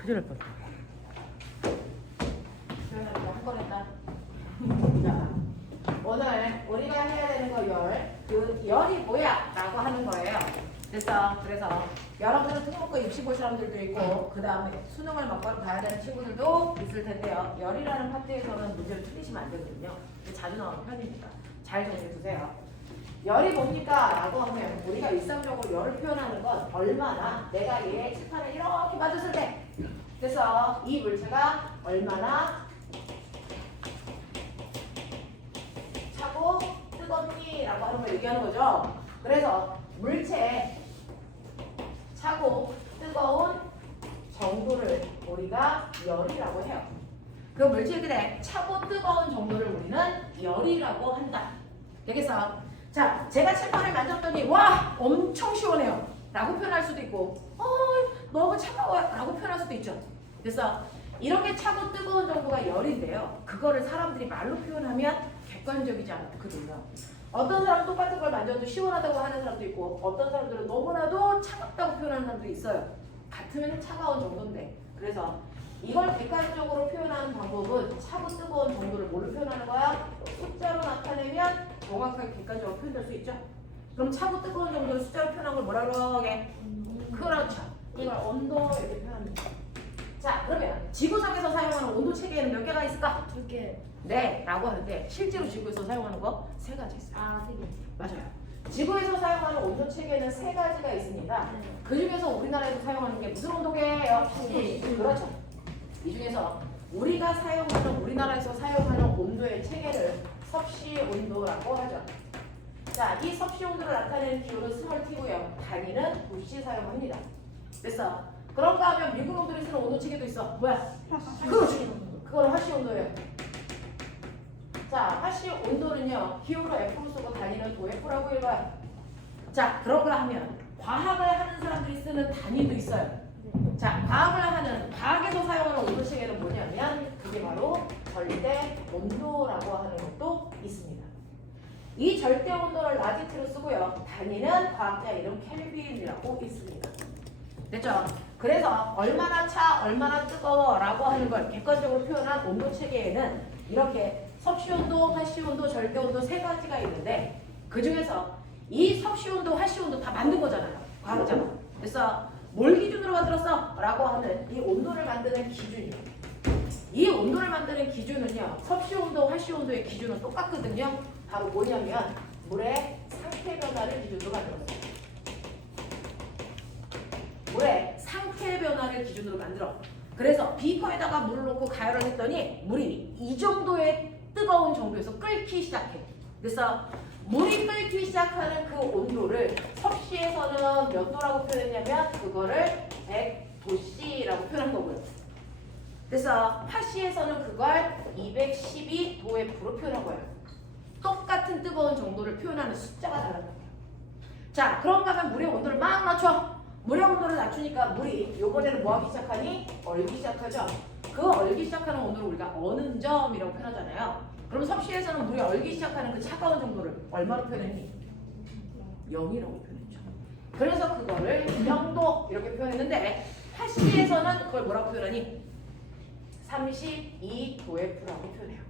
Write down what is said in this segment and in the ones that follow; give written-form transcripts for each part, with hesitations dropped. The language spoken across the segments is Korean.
큰일 날 뻔. 한 번 했다. 자, 오늘 우리가 해야 되는 거 그 열이 뭐야? 라고 하는 거예요. 그래서 여러분은 특목고 입시 볼 사람들도 있고 그 다음에 수능을 막바로 봐야 되는 친구들도 있을 텐데요. 열이라는 파트에서는 문제를 틀리시면 안 되거든요. 자주 나오는 편입니다. 잘 정리해 두세요. 열이 뭡니까? 라고 하면 우리가 일상적으로 열을 표현하는 건 얼마나 내가 얘 칠판을 이렇게 맞았을 때 그래서 이 물체가 얼마나 차고 뜨겁니? 라고 하는 걸 얘기하는 거죠. 그래서 물체 차고 뜨거운 정도를 우리가 열이라고 해요. 그 물체들의 차고 뜨거운 정도를 우리는 열이라고 한다. 되겠어? 자, 제가 칠판을 만졌더니 와! 엄청 시원해요. 라고 표현할 수도 있고 너무 차가워요. 라고 표현할 수도 있죠. 그래서 이렇게 차고 뜨거운 정도가 열인데요. 그거를 사람들이 말로 표현하면 객관적이지 않거든요. 어떤 사람은 똑같은 걸 만져도 시원하다고 하는 사람도 있고 어떤 사람들은 너무나도 차갑다고 표현하는 사람도 있어요. 같으면 차가운 정도인데 그래서 이걸 객관적으로 표현하는 방법은 차고 뜨거운 정도를 뭘로 표현하는 거야? 숫자로 나타내면 정확하게 객관적으로 표현될 수 있죠. 그럼 차고 뜨거운 정도를 숫자로 표현한 걸 뭐라고 하게? 그렇죠. 이걸 온도 이렇게 표현합니다. 자, 그러면 지구상에서 사용하는 온도 체계에는 몇 개가 있을까? 2개. 네, 라고 하는데 실제로 지구에서 사용하는 거 3가지 있어요. 아, 3개. 맞아요. 지구에서 사용하는 온도 체계는 3가지가 있습니다. 네. 그 중에서 우리나라에서 사용하는 게 무슨 온도계예요? 그렇죠. 이 중에서 우리나라에서 사용하는 온도의 체계를 섭씨 온도라고 하죠. 자, 이 섭씨 온도를 나타내는 기호는 스몰 t고요. 단위는 도씨 사용합니다. 그래서 그런가 하면 미국 놈들이 쓰는 온도 체계도 있어. 뭐야? 그렇지. 그거는 화씨 온도예요. 자, 화씨 온도는요. 기호로 F로 쓰고 단위는 도F라고 읽어요. 자, 그런가 하면 과학을 하는 사람들이 쓰는 단위도 있어요. 자, 과학에서 사용하는 온도 체계는 뭐냐면 그게 바로 절대 온도라고 하는 것도 있습니다. 이 절대 온도를 라지트로 쓰고요. 단위는 과학자 이름 켈빈이라고 있습니다. 됐죠? 그래서 얼마나 차, 얼마나 뜨거워 라고 하는 걸 객관적으로 표현한 온도 체계에는 이렇게 섭씨온도, 화씨온도, 절대온도 3가지가 있는데 그 중에서 이 섭씨온도, 화씨온도 다 만든 거잖아요. 과학자가. 그래서 뭘 기준으로 만들었어? 라고 하는 이 온도를 만드는 기준이에요. 이 온도를 만드는 기준은요. 섭씨온도, 화씨온도의 기준은 똑같거든요. 바로 뭐냐면 물의 상태 변화를 기준으로 만들었어요. 물의 상태 변화를 기준으로 만들어. 그래서 비커에다가 물을 넣고 가열을 했더니 물이 이 정도의 뜨거운 정도에서 끓기 시작해. 그래서 물이 끓기 시작하는 그 온도를 섭씨에서는 몇 도라고 표현했냐면 그거를 100도씨라고 표현한 거고요. 그래서 화씨에서는 그걸 212도F로 표현한 거예요. 똑같은 뜨거운 정도를 표현하는 숫자가 다른 거예요. 자, 그런가 하면 물의 온도를 막 낮춰. 물의 온도를 낮추니까 물이 요번에는 뭐 하기 시작하니? 얼기 시작하죠. 그 얼기 시작하는 온도를 우리가 어느 점이라고 표현하잖아요. 그럼 섭씨에서는 물이 얼기 시작하는 그 차가운 정도를 얼마로 표현했니? 0이라고 표현했죠. 그래서 그거를 0도 이렇게 표현했는데 화씨에서는 그걸 뭐라고 표현하니? 32도F라고 표현해요.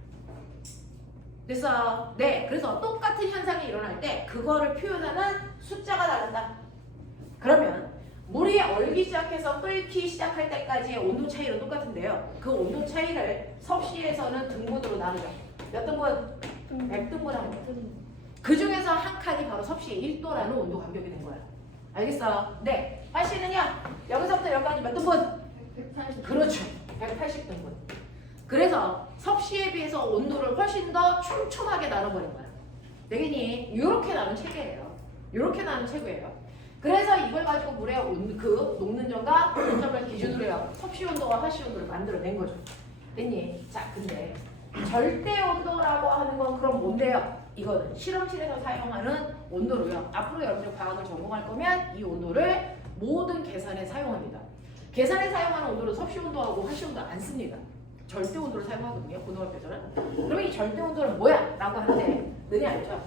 그래서 똑같은 현상이 일어날 때 그거를 표현하는 숫자가 다른다. 그러면 물이 얼기 시작해서 끓기 시작할 때까지의 온도 차이는 똑같은데요. 그 온도 차이를 섭씨에서는 등분으로 나누죠. 몇 등분? 100등분 합니다. 그 중에서 한 칸이 바로 섭씨 1도라는 온도 간격이 된 거야. 알겠어? 네. 화씨는요. 여기서부터 여기까지 몇 등분? 180. 그렇죠. 180등분. 그래서 섭씨에 비해서 온도를 훨씬 더 촘촘하게 나눠버린 거야. 되겠니? 이렇게 나눈 체계예요. 이렇게 나눈 체계예요. 그래서 이걸 가지고 물의 녹는 점과 녹는 점을 기준으로 해요. 섭씨 온도와 화씨 온도를 만들어낸 거죠. 됐니? 자, 근데 절대 온도라고 하는 건 그럼 뭔데요? 이거는 실험실에서 사용하는 온도로요. 앞으로 여러분들 과학을 전공할 거면 이 온도를 모든 계산에 사용합니다. 계산에 사용하는 온도를 섭씨 온도하고 화씨 온도 안 씁니다. 절대 온도를 사용하거든요. 고등학교에서는. 그러면 이 절대 온도는 뭐야? 라고 하는데 너네 알죠?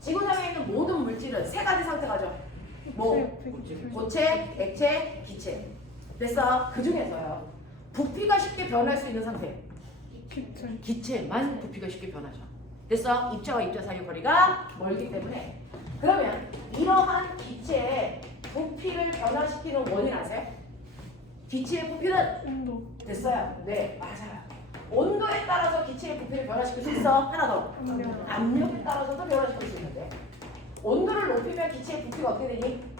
지구상에 있는 모든 물질은 3가지 상태가죠. 뭐 고체, 액체, 기체. 됐어? 그 중에서요. 부피가 쉽게 변할 수 있는 상태. 기체. 기체만 부피가 쉽게 변하죠. 됐어? 입자와 입자 사이의 거리가 멀기 때문에. 그러면 이러한 기체의 부피를 변화시키는 원인 아세요? 기체의 부피는 온도. 됐어요. 네, 맞아요. 온도에 따라서 기체의 부피를 변화시킬 수 있어. 하나 더. 압력에 따라서도 변화시킬 수 있는데. 온도를 높이면 기체의 부피가 어떻게 되니?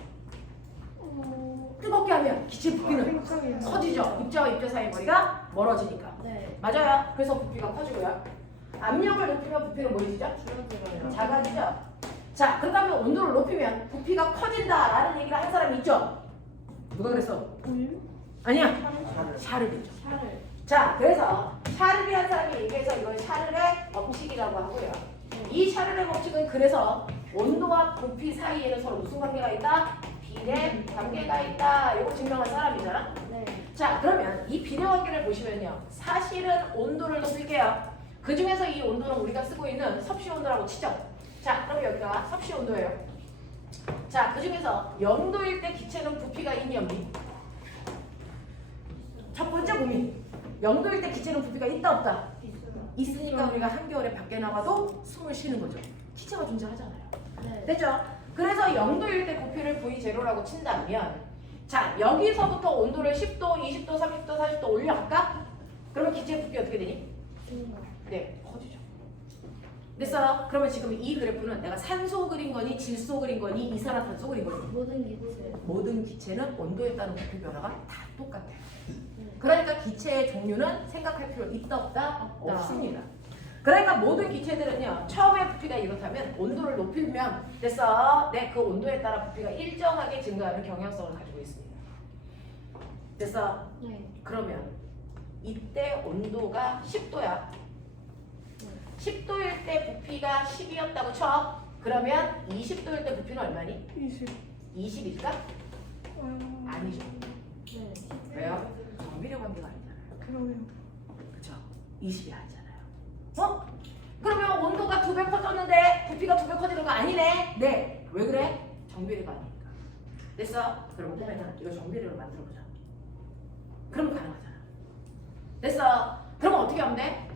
뜨겁게 하면 기체의 부피는 커지죠. 입자와 입자 사이의 거리가 멀어지니까. 네. 맞아요. 그래서 부피가 커지고요. 압력을 높이면 부피는 뭐해지죠? 줄어들어요. 작아지죠. 자, 그렇다면 온도를 높이면 부피가 커진다라는 얘기를 한 사람이 있죠? 누가 그랬어? 우유? 아니야. 샤를이죠. 차를. 자, 그래서 샤를이 한 사람이 얘기해서 이걸 샤를의 법칙이라고 하고요. 이 샤를의 법칙은 그래서 온도와 부피 사이에는 서로 무슨 관계가 있다? 비례 관계가 있다. 이거 증명한 사람이잖아. 네. 자, 그러면 이 비례 관계를 보시면요. 사실은 온도를 높일게요. 그 중에서 이 온도는 우리가 쓰고 있는 섭씨 온도라고 치죠. 자, 그럼 여기가 섭씨 온도예요. 자, 그 중에서 0도일 때 기체는 부피가 있니 없니? 첫 번째 고민. 0도일 때 기체는 부피가 있다 없다? 있어요. 있으니까 우리가 한겨울에 밖에 나가도 숨을 쉬는 거죠. 기체가 존재하잖아요. 네. 됐죠? 그래서 0도일 때 부피를 V0라고 친다면 자, 여기서부터 온도를 10도, 20도, 30도, 40도 올려갈까? 그러면 기체의 부피 어떻게 되니? 네, 커지죠. 됐어요? 그러면 지금 이 그래프는 내가 산소 그린 거니 질소 그린 거니 이산화탄소 그린 거니 모든 기체. 모든 기체는 온도에 따른 부피 변화가 다 똑같아요. 네. 그러니까 기체의 종류는 생각할 필요 있다 없다? 없다. 없습니다. 그러니까 모든 기체들은요. 처음에 부피가 이렇다면 온도를 높이면 됐어. 네, 그 온도에 따라 부피가 일정하게 증가하는 경향성을 가지고 있습니다. 됐어? 네. 그러면 이때 온도가 10도야. 10도일 때 부피가 10이었다고 쳐. 그러면 20도일 때 부피는 얼마니? 20. 20일까? 아니죠. 네. 왜요? 정비례 관계가 아니잖아요. 그러네요. 그쵸? 20이 아니잖아요. 어? 그러면 온도가 2배 커졌는데 부피가 2배 커지는 거 아니네? 네. 왜 그래? 정비례가 아니니까. 됐어? 그럼 그러면 이거 정비례로 만들어보자. 그러면 가능하잖아. 됐어? 그러면 어떻게 하면 돼?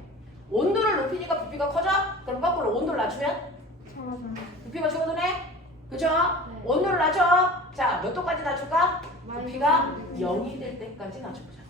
온도를 높이니까 부피가 커져? 그럼 거꾸로 온도를 낮추면 사라져요. 부피가 줄어드네? 그쵸? 네. 온도를 낮춰. 자, 몇 도까지 낮출까? 부피가 마이너스 0이 될 때까지 낮춰보자.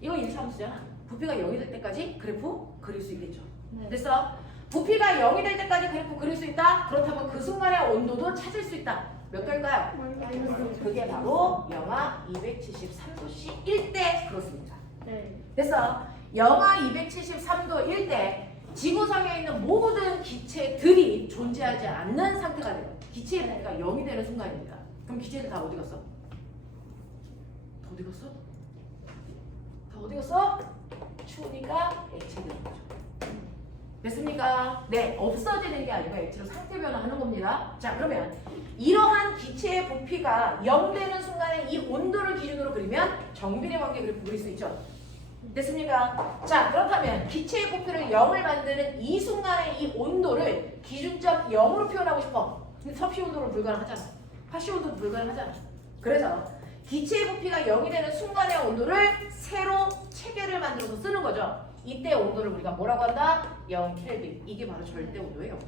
이거 1차 함수잖아. 부피가 0이 될 때까지 그래프 그릴 수 있겠죠. 네. 됐어? 부피가 0이 될 때까지 그래프 그릴 수 있다? 그렇다면 그 순간의 온도도 찾을 수 있다. 몇 도일까요? 마이너스. 그게 바로 영하 273도씨일 때 그렇습니다. 네. 됐어? 영하 273도일 때 지구상에 있는 모든 기체들이 존재하지 않는 상태가 돼요. 기체의 부피가 0이 되는 순간입니다. 그럼 기체들 다 어디 갔어? 다 어디 갔어? 다 어디 갔어? 추우니까 액체되는 거죠. 됐습니까? 네, 없어지는 게 아니라 액체로 상태 변화하는 겁니다. 자, 그러면 이러한 기체의 부피가 0 되는 순간에 이 온도를 기준으로 그리면 정비례 관계 그래프 그릴 수 있죠. 됐습니까? 자, 그렇다면 기체의 부피를 0을 만드는 이 순간의 이 온도를 기준점 0으로 표현하고 싶어. 근데 섭씨 온도는 불가능하잖아. 하씨 온도는 불가능하잖아. 그래서 기체의 부피가 0이 되는 순간의 온도를 세로 체계를 만들어서 쓰는 거죠. 이때 온도를 우리가 뭐라고 한다? 0 켈빈. 이게 바로 절대 온도예요.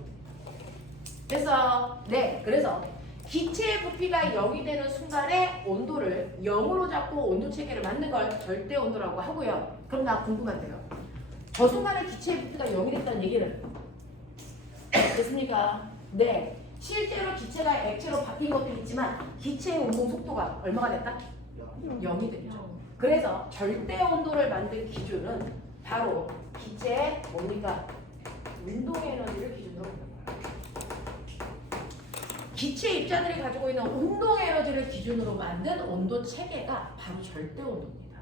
됐어? 네, 그래서 기체의 부피가 0이 되는 순간에 온도를 0으로 잡고 온도 체계를 만든 걸 절대 온도라고 하고요. 그럼 나 궁금한데요. 저 순간에 기체의 부피가 0이 됐다는 얘기는 됐습니까? 네. 실제로 기체가 액체로 바뀐 것도 있지만 기체의 운동 속도가 얼마가 됐다? 0이 됐죠. 그래서 절대 온도를 만든 기준은 바로 기체의 뭡니까? 운동 에너지를 기준으로 보는 거예요. 기체 입자들이 가지고 있는 운동 에너지를 기준으로 만든 온도 체계가 바로 절대 온도입니다.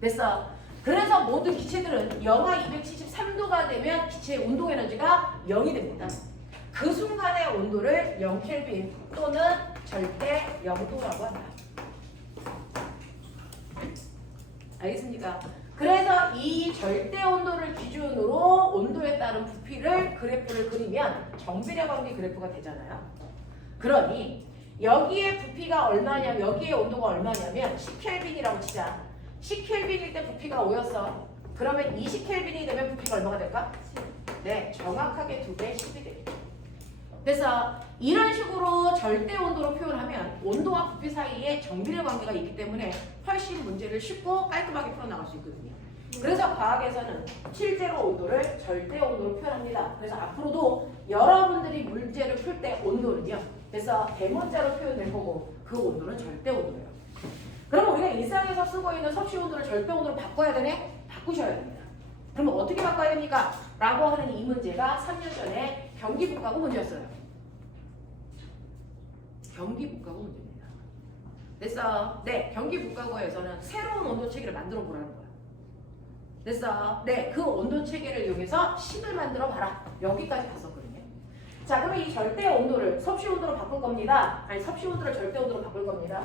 됐어? 그래서 모든 기체들은 영하 273도가 되면 기체의 운동 에너지가 0이 됩니다. 그 순간의 온도를 0켈빈 또는 절대 0도라고 한다. 알겠습니까? 그래서 이 절대 온도를 기준으로 온도에 따른 부피를 그래프를 그리면 정비례 관계 그래프가 되잖아요. 그러니 여기에 부피가 얼마냐면 여기에 온도가 얼마냐면 10켈빈이라고 치자. 10켈빈일 때 부피가 5였어. 그러면 20켈빈이 되면 부피가 얼마가 될까? 네, 정확하게 2배 10이 되겠죠. 그래서 이런 식으로 절대 온도로 표현하면 온도와 부피 사이에 정비례 관계가 있기 때문에 훨씬 문제를 쉽고 깔끔하게 풀어나갈 수 있거든요. 그래서 과학에서는 실제로 온도를 절대 온도로 표현합니다. 그래서 앞으로도 여러분들이 문제를 풀 때 온도는요. 그래서 대문자로 표현될 거고 그 온도는 절대 온도예요. 그럼 우리가 일상에서 쓰고 있는 섭씨 온도를 절대 온도로 바꿔야 되네? 바꾸셔야 됩니다. 그러면 어떻게 바꿔야 됩니까? 라고 하는 이 문제가 3년 전에 경기북가고 문제였어요. 경기북가고 문제입니다. 됐어? 네, 경기북가고에서는 새로운 온도 체계를 만들어 보라는 거야. 됐어? 네, 그 온도 체계를 이용해서 식을 만들어 봐라. 여기까지 갔었거든요. 자, 그러면 이 절대 온도를 섭씨 온도로 바꿀 겁니다. 아니, 섭씨 온도를 절대 온도로 바꿀 겁니다.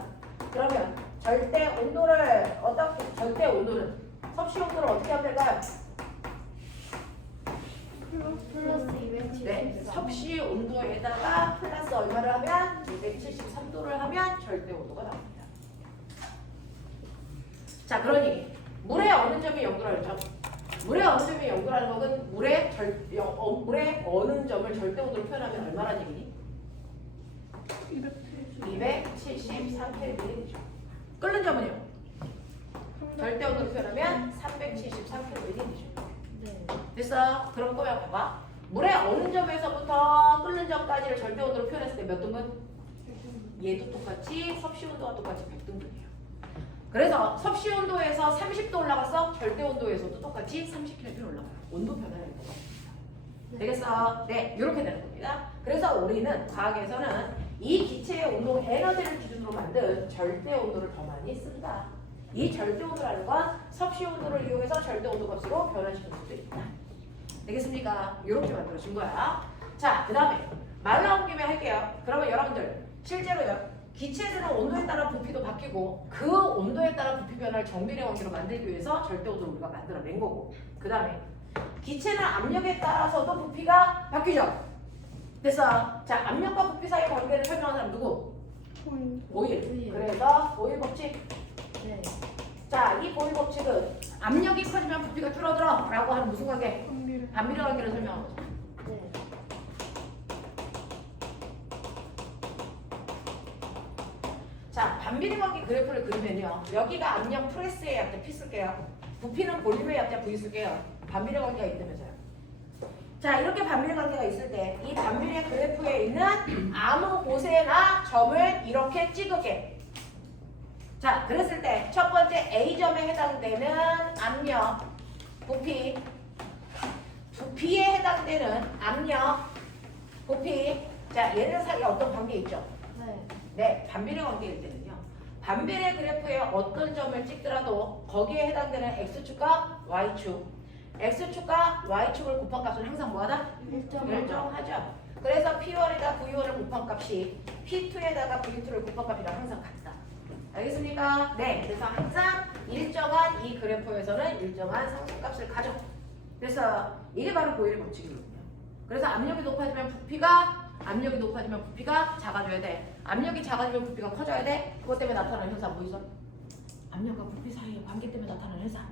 그러면 절대 온도를 어떻게 절대 온도는 섭씨 온도를 어떻게 하면 될까요? 플러스 273. 네, 섭씨 온도에다가 플러스 얼마를 하면 273도를 하면 절대 온도가 나옵니다. 자, 그러니 물의 어느 점이 0도라 그랬죠? 물의 어느 점이 0도라는 것은 물의 어느 점을 절대 온도로 표현하면 얼마나 얘기니? 273켈빈이 되죠. 끓는 점은요? 절대 온도로 표현하면 373켈빈이 되죠. 네. 됐어? 그럼 꼬야 봐봐. 물의 어느 점에서부터 끓는 점까지를 절대 온도로 표현했을 때 몇 등분? 얘도 똑같이 섭씨 온도와 똑같이 100등분이에요. 그래서 섭씨 온도에서 30도 올라갔어? 절대 온도에서도 똑같이 30켈빈 올라가요. 온도 변화를 일어납니다. 되겠어? 네, 이렇게 되는 겁니다. 그래서 우리는 과학에서는 이 기체의 온도 에너지를 기준으로 만든 절대 온도를 더 많이 쓴다. 이 절대 온도라는 건 섭씨 온도를 이용해서 절대 온도 값으로 변환시킬 수도 있다. 되겠습니까? 이렇게 만들어진 거야. 자, 그 다음에 말 나온 김에 할게요. 그러면 여러분들 실제로요. 기체들은 온도에 따라 부피도 바뀌고 그 온도에 따라 부피 변화를 정비례 관계로 만들기 위해서 절대 온도를 우리가 만들어낸 거고 그 다음에 기체는 압력에 따라서도 부피가 바뀌죠. 그래서 자, 압력과 부피 사이의 관계를 설명하는 사람 누구? 보일. 그래서 보일 법칙. 네. 자, 이 보일 법칙은 압력이 커지면 부피가 줄어들어 라고 하는 무슨 관계? 반비례 관계를 설명하는 거죠. 네. 자, 반비례 관계 그래프를 그리면요. 여기가 압력 프레스의 약자 P 쓸게요. 부피는 볼륨의 약자 V 쓸게요. 반비례 관계가 있다면서요. 자, 이렇게 반비례 관계가 있을 때 이 반비례 그래프에 있는 아무 곳에나 점을 이렇게 찍을게. 자, 그랬을 때 첫 번째 A점에 해당되는 압력, 부피, 부피에 해당되는 압력, 부피. 자, 얘네 사이에 어떤 관계 있죠? 네. 네, 반비례 관계일 때는요. 반비례 그래프에 어떤 점을 찍더라도 거기에 해당되는 X축과 Y축, X축과 Y축을 곱한 값은 항상 뭐하다? 일정하죠. 그래서 P1에다 V1을 곱한 값이 P2에다가 V2를 곱한 값이랑 항상 같다. 알겠습니까? 네, 그래서 항상 일정한 이 그래프에서는 일정한 상승값을 가져. 그래서 이게 바로 보일의 법칙이거든요. 그래서 압력이 높아지면 부피가 작아져야 돼. 압력이 작아지면 부피가 커져야 돼. 그것 때문에 나타나는 현상 뭐 있어? 압력과 부피 사이의 관계 때문에 나타나는 현상.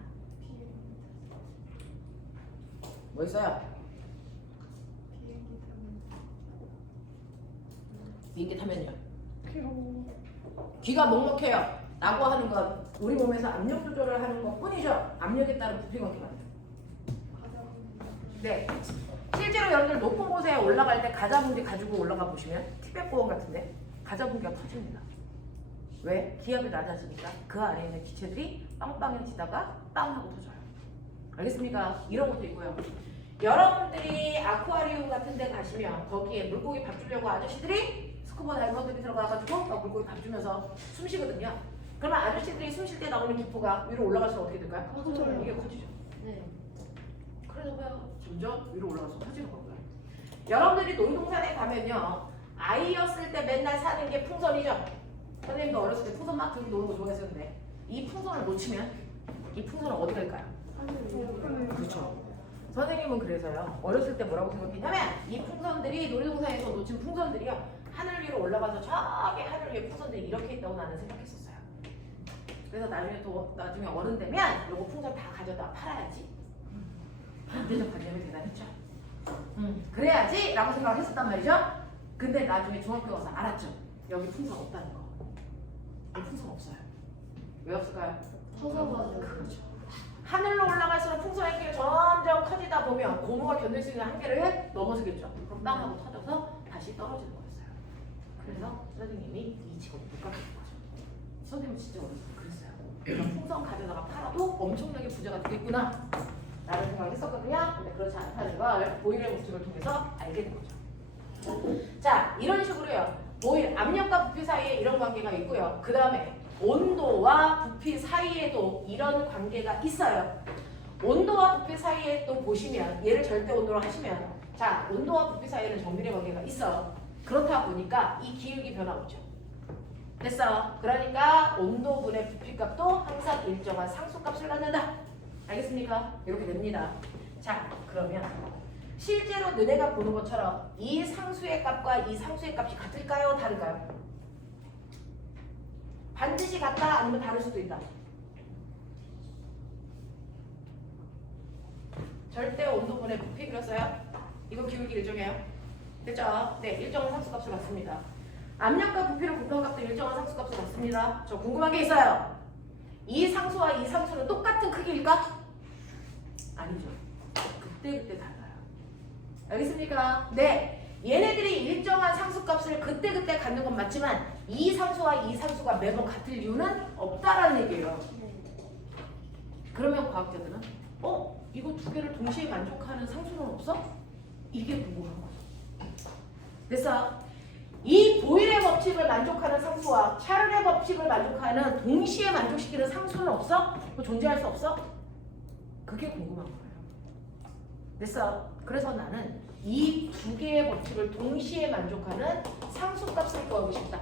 뭐 있어요? 비행기 타면요. 귀가 먹먹해요. 라고 하는 건 우리 몸에서 압력 조절을 하는 것 뿐이죠. 압력에 따른 부피 관계가 아니에요. 네. 실제로 여러분들 높은 곳에 올라갈 때 가자분기 가지고 올라가 보시면 티벳 고원 같은데 가자분기가 터집니다. 왜? 기압이 낮아지니까 그 아래에 있는 기체들이 빵빵해지다가 빵 하고 터져요. 알겠습니까? 이런 것도 있고요. 여러분들이 아쿠아리움 같은 데 가시면 거기에 물고기 밥 주려고 아저씨들이 스쿠버 다이버들이 들어가가지고 막 물고기 밥 주면서 숨 쉬거든요. 그러면 아저씨들이 숨 쉴 때 나오는 기포가 위로 올라갈수록 어떻게 될까요? 커져요. 이게 커지죠. 네. 그래서 점점 위로 올라가서 터지는 거고요. 여러분들이 놀이동산에 가면요. 아이였을 때 맨날 사는 게 풍선이죠. 선생님도 어렸을 때 풍선 막 들고 노는 거 좋아했었는데 이 풍선을 놓치면 이 풍선은 어디 갈까요? 그렇죠. 선생님은 그래서요. 어렸을 때 뭐라고 생각했냐면 이 풍선들이 놀이동산에서 놓친 풍선들이요. 하늘 위로 올라가서 저기 하늘 위에 풍선들이 이렇게 있다고 나는 생각했었어요. 그래서 나중에 어른 되면 요거 풍선 다 가져다 팔아야지. 반대적 관념이 대단했죠. 그래야지 라고 생각을 했었단 말이죠. 근데 나중에 중학교 가서 알았죠. 여기 풍선 없다는 거. 여기 풍선 없어요. 왜 없을까요? 터져가지고. 그렇죠. 하늘로 올라갈수록 풍선의 길이 점점 커지다 보면 고무가 견딜 수 있는 한계를 넘어서겠죠. 그럼 땅하고 터져서 다시 떨어지는 거였어요. 그래서 선생님이 이 직업을 못 갖게 된 거죠. 선생님은 진짜 어렸을 때 그랬어요. 그래서 풍선 가져다가 팔아도 엄청나게 부자가 되겠구나 라는 생각을 했었거든요. 근데 그렇지 않다는 걸 보일의 법칙을 통해서 알게 된 거죠. 자, 이런 식으로요. 보일, 압력과 부피 사이에 이런 관계가 있고요. 그 다음에 온도와 부피 사이에도 이런 관계가 있어요. 온도와 부피 사이에 또 보시면 얘를 절대 온도로 하시면 자, 온도와 부피 사이에는 정비례 관계가 있어. 그렇다 보니까 이 기울기 변화오죠. 됐어. 그러니까 온도분의 부피값도 항상 일정한 상수값을 갖는다. 알겠습니까? 이렇게 됩니다. 자, 그러면 실제로 너네가 보는 것처럼 이 상수의 값과 이 상수의 값이 같을까요? 다를까요? 반드시 같다 아니면 다를 수도 있다. 절대 온도분의 부피 그렸어요? 이거 기울기 일정이에요. 됐죠? 네, 일정한 상수값을 갖습니다. 압력과 부피를 곱한 값도 일정한 상수값을 갖습니다. 저 궁금한 게 있어요. 이 상수와 이 상수는 똑같은 크기일까? 아니죠. 그때그때 달라요. 알겠습니까? 네. 얘네들이 일정한 상수값을 그때그때 갖는 건 맞지만 이 상수와 이 상수가 매번 같을 이유는 없다라는 얘기예요. 그러면 과학자들은 이거 두 개를 동시에 만족하는 상수는 없어? 이게 궁금한 거죠. 됐어? 이 보일의 법칙을 만족하는 상수와 샤를의 법칙을 만족하는 동시에 만족시키는 상수는 없어? 존재할 수 없어? 그게 궁금한 거예요. 됐어? 그래서 나는 이 두 개의 법칙을 동시에 만족하는 상수값을 구하고 싶다.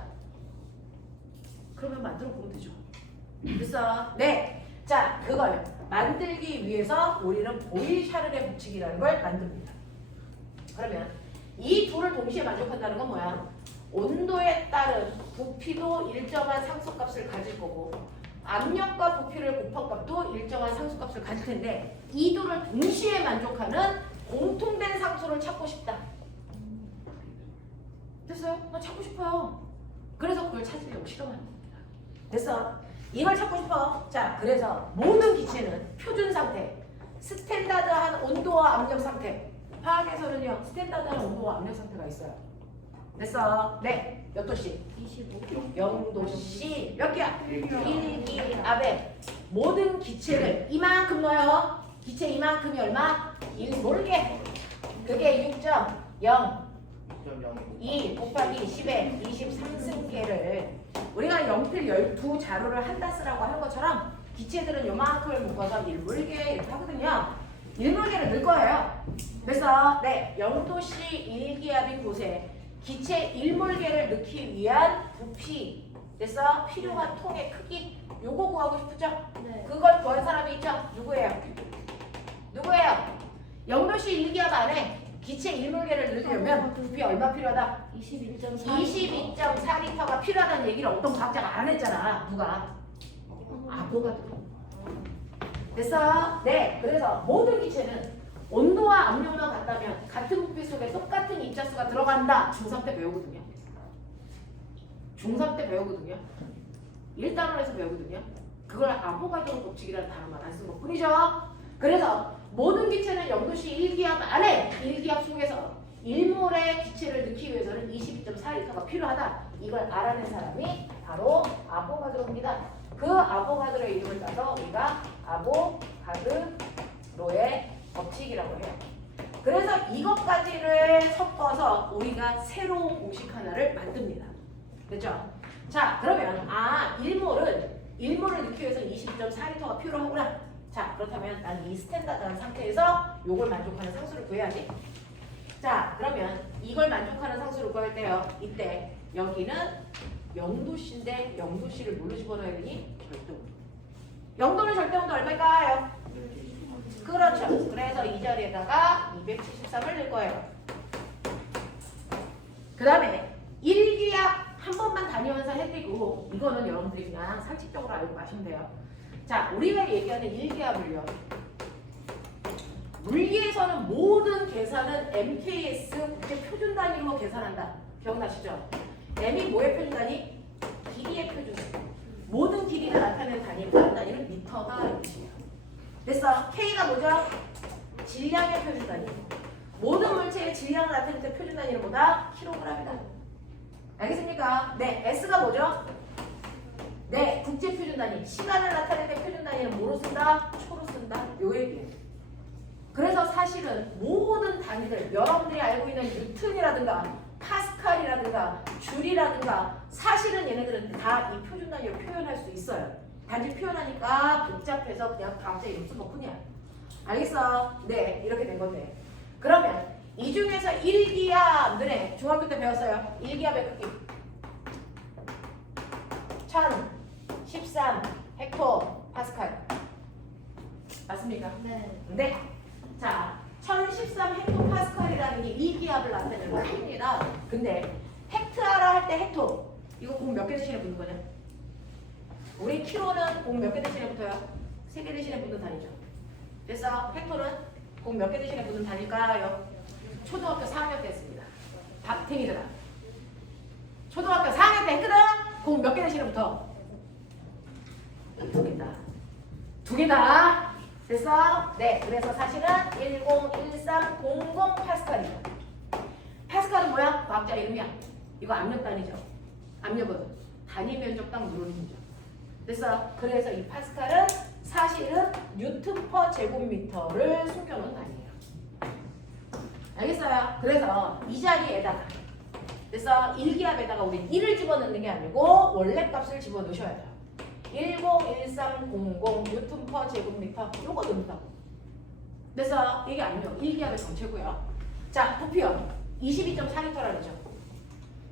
그러면 만들어 보면 되죠. 됐어? 네. 자, 그걸 만들기 위해서 우리는 보일-샤를의 법칙이라는 걸 만듭니다. 그러면 이 둘을 동시에 만족한다는 건 뭐야? 온도에 따른 부피도 일정한 상수값을 가질 거고 압력과 부피를 곱한 값도 일정한 상수값을 가질 텐데 이 둘을 동시에 만족하는 공통된 상수를 찾고 싶다. 됐어요? 나 찾고 싶어요. 그래서 그걸 찾으려고 실험하는 겁니다. 됐어? 이걸 찾고 싶어. 자, 그래서 모든 기체는 표준 상태, 스탠다드한 온도와 압력 상태. 화학에서는요, 스탠다드한 온도와 압력 상태가 있어요. 됐어? 네. 몇 도씨? 25. 0도씨. 몇 개야? 1, 2, 압에 모든 기체를 이만큼 넣어요. 기체 이만큼이 얼마? 1몰개. 그게 6.0. 2 곱하기 10의 23승계를 우리가 연필 12자루를 한다 쓰라고 하는 것처럼 기체들은 요만큼을 묶어서 1몰개 이렇게 하거든요. 1몰개를 넣을 거예요. 그래서 네, 0도씨 1기압인 곳에 기체 1몰개를 넣기 위한 부피 됐어? 필요한 통의 크기 요거 구하고 싶죠? 네. 그걸 구한 사람이 있죠? 누구예요? 누구예요? 0도씨 1기압 안에 기체 1몰개를 넣으려면 부피 얼마 필요하다? 22.4. 22.4리터가 필요하다는 얘기를 어떤 과학자가 안 했잖아. 누가? 아보가드로. 됐어? 네. 그래서 모든 기체는 온도와 압력만 같다면 같은 부피 속에 똑같은 입자수가 들어간다. 중3 때 배우거든요. 중3 때 배우거든요. 1단원에서 배우거든요. 그걸 아보가드로 법칙이라는 단어만 안 쓴 것 뿐이죠. 그래서 모든 기체는 0도씨 1기압 안에 1기압 속에서 1몰의 기체를 넣기 위해서는 22.4리터가 필요하다. 이걸 알아낸 사람이 바로 아보가드로입니다. 그 아보가드로의 이름을 따서 우리가 아보가드로의 법칙이라고 해요. 그래서 이것까지를 섞어서 우리가 새로운 공식 하나를 만듭니다. 됐죠? 자, 그러면 1몰을 넣기 위해서 22.4리터가 필요하구나. 자, 그렇다면 나는 이 스탠다드한 상태에서 이걸 만족하는 상수를 구해야지. 자, 그러면 이걸 만족하는 상수를 구할 때요. 이때 여기는 0도씨인데 0도씨를 뭘로 집어넣어야 되니? 절대온도. 0도는 절대온도 얼마일까요? 그렇죠. 그래서 이 자리에다가 273을 넣을 거예요. 그 다음에 일기압 한 번만 다니면서 해드리고 이거는 여러분들이 그냥 상식적으로 알고 가시면 돼요. 자, 우리가 얘기하는 일기압을요. 물리에서는 모든 계산은 MKS 국제 표준 단위로 계산한다. 기억나시죠? M이 뭐의 표준 단위? 길이의 표준 단위. 모든 길이를 나타내는 단위, 다른 단위는 미터가 이것이에요. 됐어? K가 뭐죠? 질량의 표준 단위. 모든 물체의 질량을 나타낼 때 표준 단위는 뭐다? 킬로그램이다. 알겠습니까? 네, S가 뭐죠? 네, 국제 표준 단위. 시간을 나타낼 때 표준 단위는 뭐로 쓴다? 초로 쓴다. 요 얘기예요. 그래서 사실은 모든 단위들, 여러분들이 알고 있는 뉴턴이라든가 파스칼이라든가 줄이라든가 사실은 얘네들은 다 이 표준 단위로 표현할 수 있어요. 단지 표현하니까 복잡해서 그냥 갑자기 이름 쓴 것뿐이야. 알겠어? 네, 이렇게 된 건데. 그러면 이 중에서 일기압, 너네 중학교 때 배웠어요. 일기압의 크기 1013 헥토 파스칼. 맞습니까? 네. 네. 자, 1013 헥토 파스칼이라는 게 일기압을 나타내는 크기입니다. 근데 헥트아라 할 때 헥토 이거 공 몇 개 대신에 붙는 거냐? 우리 킬로는 공 몇 개 대신에 붙어요? 3개 대신에 붙는 단위죠. 됐어? 헥토는 공 몇 개 대신에 붙는 단위일까요? 초등학교 4학년 때 했습니다. 박탱이들아. 초등학교 4학년 때 했거든? 공 몇 개 대신에 붙어? 2개다. 2개다. 됐어? 네. 그래서 사실은 101300 파스칼이죠. 파스칼은 뭐야? 과학자 이름이야. 이거 압력 단위죠. 압력은 단위 면적당 누르는죠. 됐어? 그래서 이 파스칼은 사실은 뉴턴 퍼 제곱미터를 숨겨놓은 단위예요. 알겠어요? 그래서 이 자리에다가 그래서 일기압에다가 우리 1을 집어넣는 게 아니고 원래 값을 집어넣으셔야 돼요. 101300 뉴턴 퍼 제곱미터 요거 넣는다고. 그래서 이게 아니죠. 일기압의 정체고요. 자, 부피요. 22.4리터라는 거죠.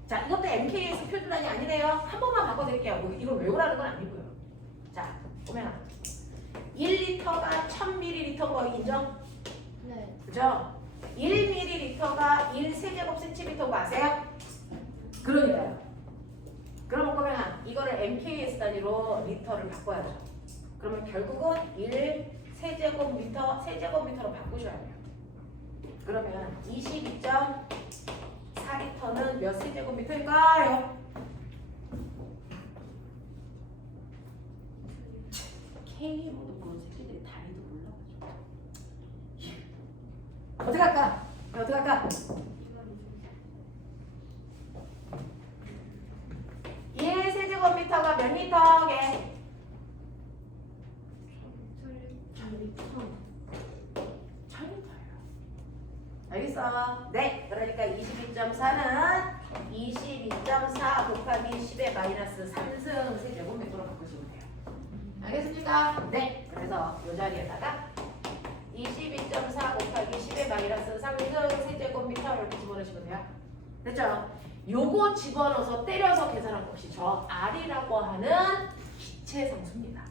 자, 이것도 MKS 표준 단위 아니네요. 한 번만 바꿔드릴게요. 이걸 외우라는 건 아니고요. 자, 보면 1리터가 1000ml인 거 인정? 네. 그죠? 1ml가 1세제곱센티미터인 거 아세요? 그러니까요. 그러면 그러면 이거를 MKS 단위로 리터를 바꿔야죠. 그러면 결국은 1세제곱미터 세제곱미터로 바꾸셔야 돼요. 그러면 22.4리터는 몇 세제곱미터일까요? K로도 모르는 새끼들이 다리도 몰라가지고. 어떻게 할까? 어떻게 할까? 1세제곱미터가 몇 리터게? 1000리터예요. 알겠어? 네. 그러니까 22.4는 22.4 곱하기 10의 마이너스 3승 세제곱미터로 바꾸시면 돼요. 알겠습니까? 네. 그래서 이 자리에다가 22.4 곱하기 10의 마이너스 3승 세제곱미터 이렇게 집어넣으시면 돼요. 됐죠? 요거 집어넣어서 때려서 계산한 것이 저 R이라고 하는 기체 상수입니다.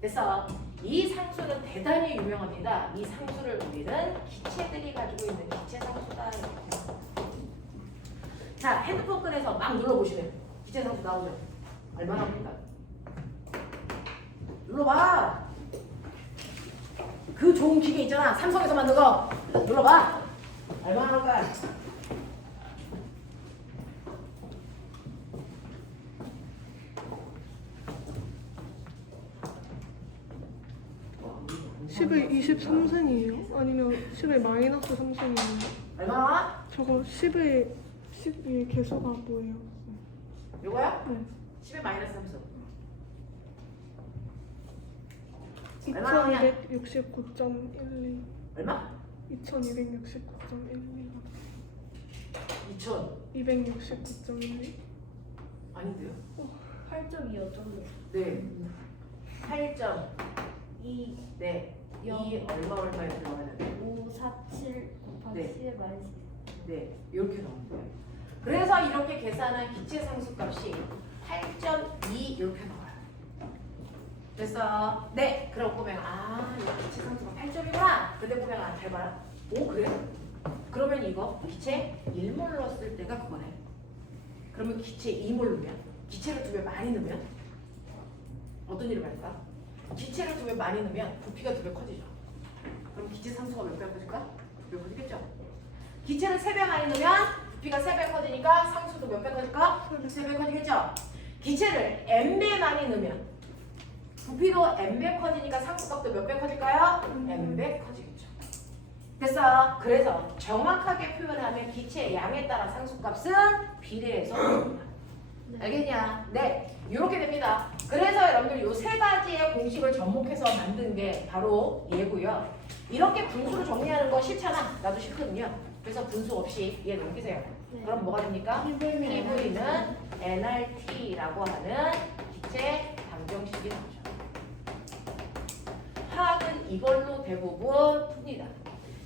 그래서 이 상수는 대단히 유명합니다. 이 상수를 우리는 기체들이 가지고 있는 기체 상수다. 자, 핸드폰 꺼내서 막 눌러보시면 기체 상수 나오죠? 얼마나 합니까? 눌러봐. 그 좋은 기계 있잖아. 삼성에서 만든 거. 눌러봐. 얼마나 할까? (10의 23승이에요? 아니면 10의 마이너스 3승이에요? 얼마나? 저거 10의 개수가 뭐예요? 요거야? 네. 10의 마이너스 3승. 얼마나 2269.12. 얼마? 2269.12. 2000. 269.12. 아닌데요? 8.2 어쩌면 네. 8.2. 네. 이 얼마에 들어가야 돼? 547 곱하기 네. 10의 마이너스 네. 이렇게 나오는 거예요. 그래서 이렇게 계산한 기체 상수 값이 8.2 이렇게 나와요. 그래서 네. 그럼 보면 이거 기체 상수가 8점이구나. 근데 보면 잘 봐라. 오 그래? 그러면 이거 기체 1몰 넣었을 때가 그거네. 그러면 기체 2몰 넣으면, 기체를 2배 많이 넣으면 어떤 일이 발생할까? 기체를 2배 많이 넣으면 부피가 2배 커지죠. 그럼 기체 상수가 몇 배 커질까? 2배 커지겠죠. 기체를 3배 많이 넣으면 부피가 3배 커지니까 상수도 몇 배 커질까? 3배 커지겠죠. 기체를 n배 많이 넣으면 부피도 n배 커지니까 상수값도 몇 배 커질까요? n배 커지겠죠. 됐어. 그래서 정확하게 표현하면 기체의 양에 따라 상수값은 비례해서 됩니다. 알겠냐? 네. 이렇게 됩니다. 그래서 여러분들 이 3가지의 공식을 접목해서 만든 게 바로 얘고요. 이렇게 분수로 정리하는 거 싫잖아. 나도 싫거든요. 그래서 분수 없이 얘 넘기세요. 네. 그럼 뭐가 됩니까? PV는 nRT라고 하는 기체 방정식이 나오죠. 화학은 이걸로 대부분 풉니다.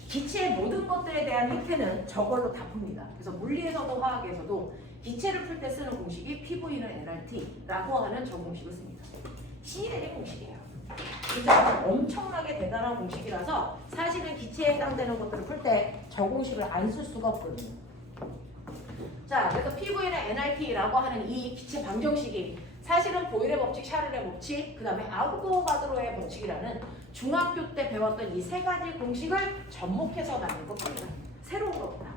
기체의 모든 것들에 대한 형태는 저걸로 다 풉니다. 그래서 물리에서도 화학에서도 기체를 풀 때 쓰는 공식이 PV는 nRT라고 하는 저 공식을 씁니다. 신이 되는 공식이에요. 그래서 엄청나게 대단한 공식이라서 사실은 기체에 해당되는 것들을 풀 때 저 공식을 안 쓸 수가 없거든요. 자, 그래서 PV는 nRT라고 하는 이 기체 방정식이 사실은 보일의 법칙, 샤를의 법칙, 그 다음에 아보가드로의 법칙이라는 중학교 때 배웠던 이 3가지 공식을 접목해서 만든 것입니다. 새로운 겁니다.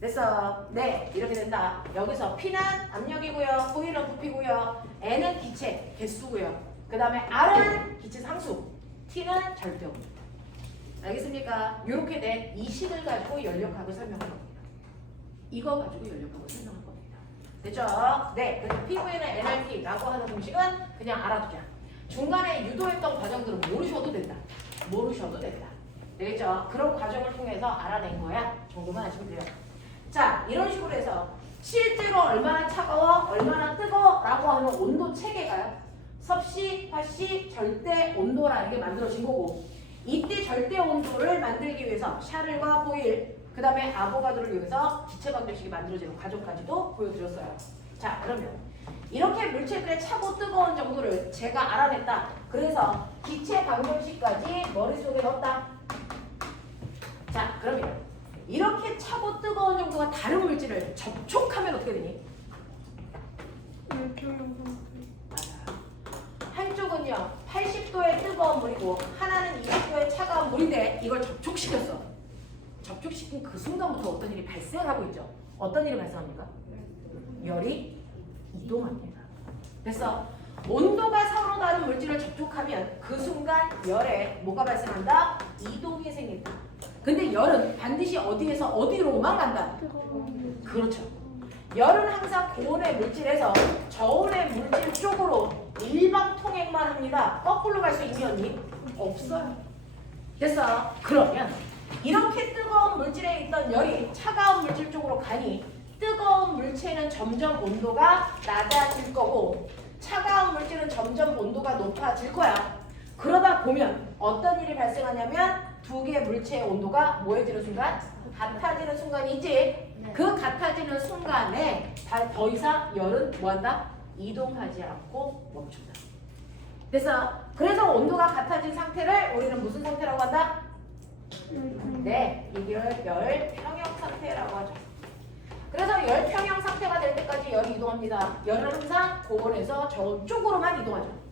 됐어. 네, 이렇게 된다. 여기서 P는 압력이고요. V는 부피고요. N은 기체, 개수고요. 그 다음에 R은 기체 상수, T는 절대옵니다. 알겠습니까? 이렇게 된 이 식을 가지고 연력학을 설명할 겁니다. 이거 가지고 연력학을 설명할 겁니다. 됐죠? 네, 그래서 PV는 nRT라고 하는 공식은 그냥 알아두자. 중간에 유도했던 과정들은 모르셔도 된다. 모르셔도 된다. 되겠죠? 그런 과정을 통해서 알아낸 거야. 정도만 아시면 돼요. 자, 이런 식으로 해서 실제로 얼마나 차가워, 얼마나 뜨거워 라고 하는 온도 체계가요. 섭씨, 화씨, 절대 온도라는 게 만들어진 거고, 이때 절대 온도를 만들기 위해서 샤를과 보일, 그 다음에 아보가드로를 이용해서 기체 방정식이 만들어지는 과정까지도 보여드렸어요. 자, 그러면 이렇게 물체들의 차고 뜨거운 정도를 제가 알아냈다. 그래서 기체 방정식까지 머릿속에 넣었다. 자, 그러면 이렇게 차고 뜨거운 정도가 다른 물질을 접촉하면 어떻게 되니? 열평형 상태. 맞아요. 한쪽은요 80도의 뜨거운 물이고 하나는 20도의 차가운 물인데 이걸 접촉시켰어. 접촉시킨 그 순간부터 어떤 일이 발생하고 있죠. 어떤 일이 발생합니까? 열이 이동합니다. 그래서 온도가 서로 다른 물질을 접촉하면 그 순간 열에 뭐가 발생한다? 이동이 생긴다. 근데 열은 반드시 어디에서 어디로만 간다. 뜨거운 그렇죠. 열은 항상 고온의 물질에서 저온의 물질 쪽으로 일방 통행만 합니다. 거꾸로 갈 수 있니 언니? 없어요. 됐어. 그러면 이렇게 뜨거운 물질에 있던 열이 차가운 물질 쪽으로 가니 뜨거운 물체는 점점 온도가 낮아질 거고 차가운 물질은 점점 온도가 높아질 거야. 그러다 보면 어떤 일이 발생하냐면 두 개의 물체의 온도가 뭐해지는 순간? 같아지는 순간이 있지. 네. 그 같아지는 순간에 더 이상 열은 뭐한다? 이동하지 않고 멈춘다. 그래서 온도가 같아진 상태를 우리는 무슨 상태라고 한다? 네, 이걸 열 평형 상태라고 하죠. 그래서 열 평형 상태가 될 때까지 열이 이동합니다. 열은 항상 고온에서 저온 쪽으로만 이동하죠.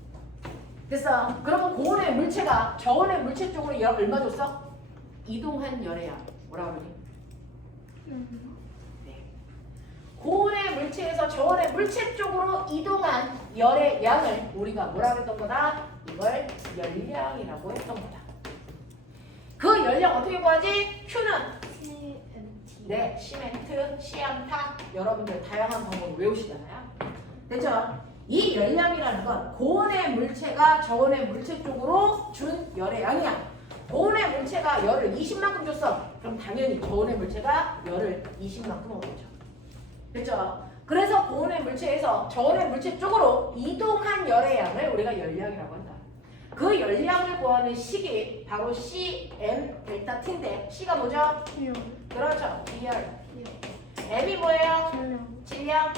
됐어. 그러면 고온의 물체가 저온의 물체 쪽으로 열 얼마 줬어? 이동한 열의 양. 뭐라고 그러니? 네. 고온의 물체에서 저온의 물체 쪽으로 이동한 열의 양을 우리가 뭐라고 했던 거다? 이걸 열량이라고 했던 거다. 그 열량 어떻게 구하지? Q는 CMT. 네, 시멘트, 시암탁 여러분들 다양한 방법을 외우시잖아요. 됐죠? 이 열량이라는 건 고온의 물체가 저온의 물체 쪽으로 준 열의 양이야. 고온의 물체가 열을 20만큼 줬어. 그럼 당연히 저온의 물체가 열을 20만큼 얻었죠. 됐죠? 그래서 고온의 물체에서 저온의 물체 쪽으로 이동한 열의 양을 우리가 열량이라고 한다. 그 열량을 구하는 식이 바로 CM 델타 T인데 C가 뭐죠? 이요. 그렇죠. BR. M이 뭐예요? 질량. 질량.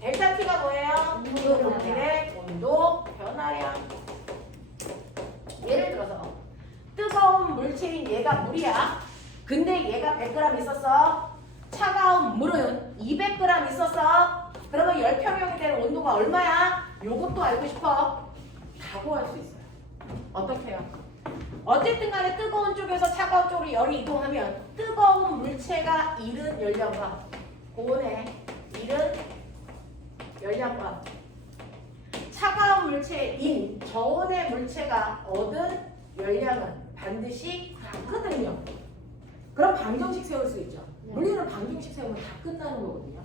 델타 T가 뭐예요? 그 물질의 온도 변화량. 예를 들어서 뜨거운 물체인 얘가 물이야. 근데 얘가 100g 있었어. 차가운 물은 200g 있었어. 그러면 10평형이 되는 온도가 얼마야? 요것도 알고 싶어. 다 구할 수 있어요. 어떻게 해요? 어쨌든 간에 뜨거운 쪽에서 차가운 쪽으로 열이 이동하면 뜨거운 물체가 잃은 열량과 고온의 잃은 열량과 차가운 물체인 저온의 물체가 얻은 열량은 반드시 같거든요. 그럼 방정식 세울 수 있죠. 물리는 방정식 세우면 다 끝나는 거거든요.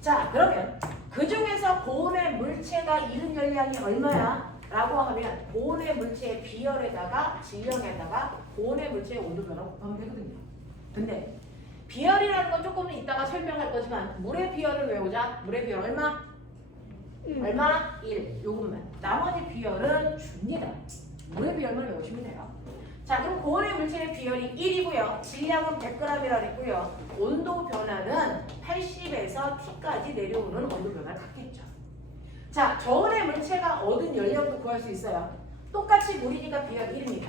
자, 그러면 그 중에서 고온의 물체가 잃은 열량이 얼마야? 라고 하면 고온의 물체의 비열에다가 질량에다가 고온의 물체의 온도 변화 곱하면 되거든요. 근데 비열이라는 건 조금 이따가 설명할 거지만 물의 비열을 외우자. 물의 비열 얼마? 얼마? 1. 요것만. 나머지 비열은 줍니다. 물의 비열만 외우시면 돼요. 자, 그럼 고온의 물체의 비열이 1이고요. 질량은 100g이라 그랬고요. 온도 변화는 80에서 T까지 내려오는 온도 변화를 갖겠죠. 자, 저온의 물체가 얻은 열량도 구할 수 있어요. 똑같이 물이니까 비열 1입니다.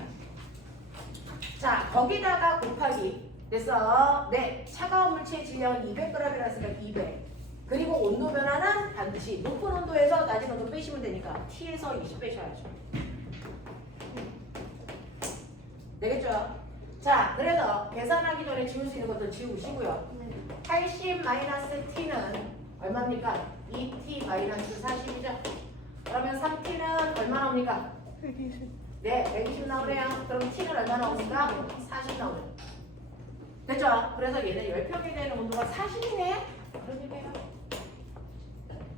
자, 거기다가 곱하기 됐어. 네, 차가운 물체의 질량은 200g이라 했으니까 200. 그리고 온도 변화는 반드시 높은 온도에서 낮은 온도 빼시면 되니까 T에서 20 빼셔야죠. 되겠죠? 자, 그래서 계산하기 전에 지울 수 있는 것도 지우시고요. 80-T는 얼마입니까? 2T-40이죠? 그러면 3T는 얼마 나옵니까? 120. 네, 120 나오네요. 그럼 T는 얼마 나옵니까? 40 나오네요. 됐죠? 그래서 얘는 열평이 되는 온도가 40이네? 그런 얘기예요.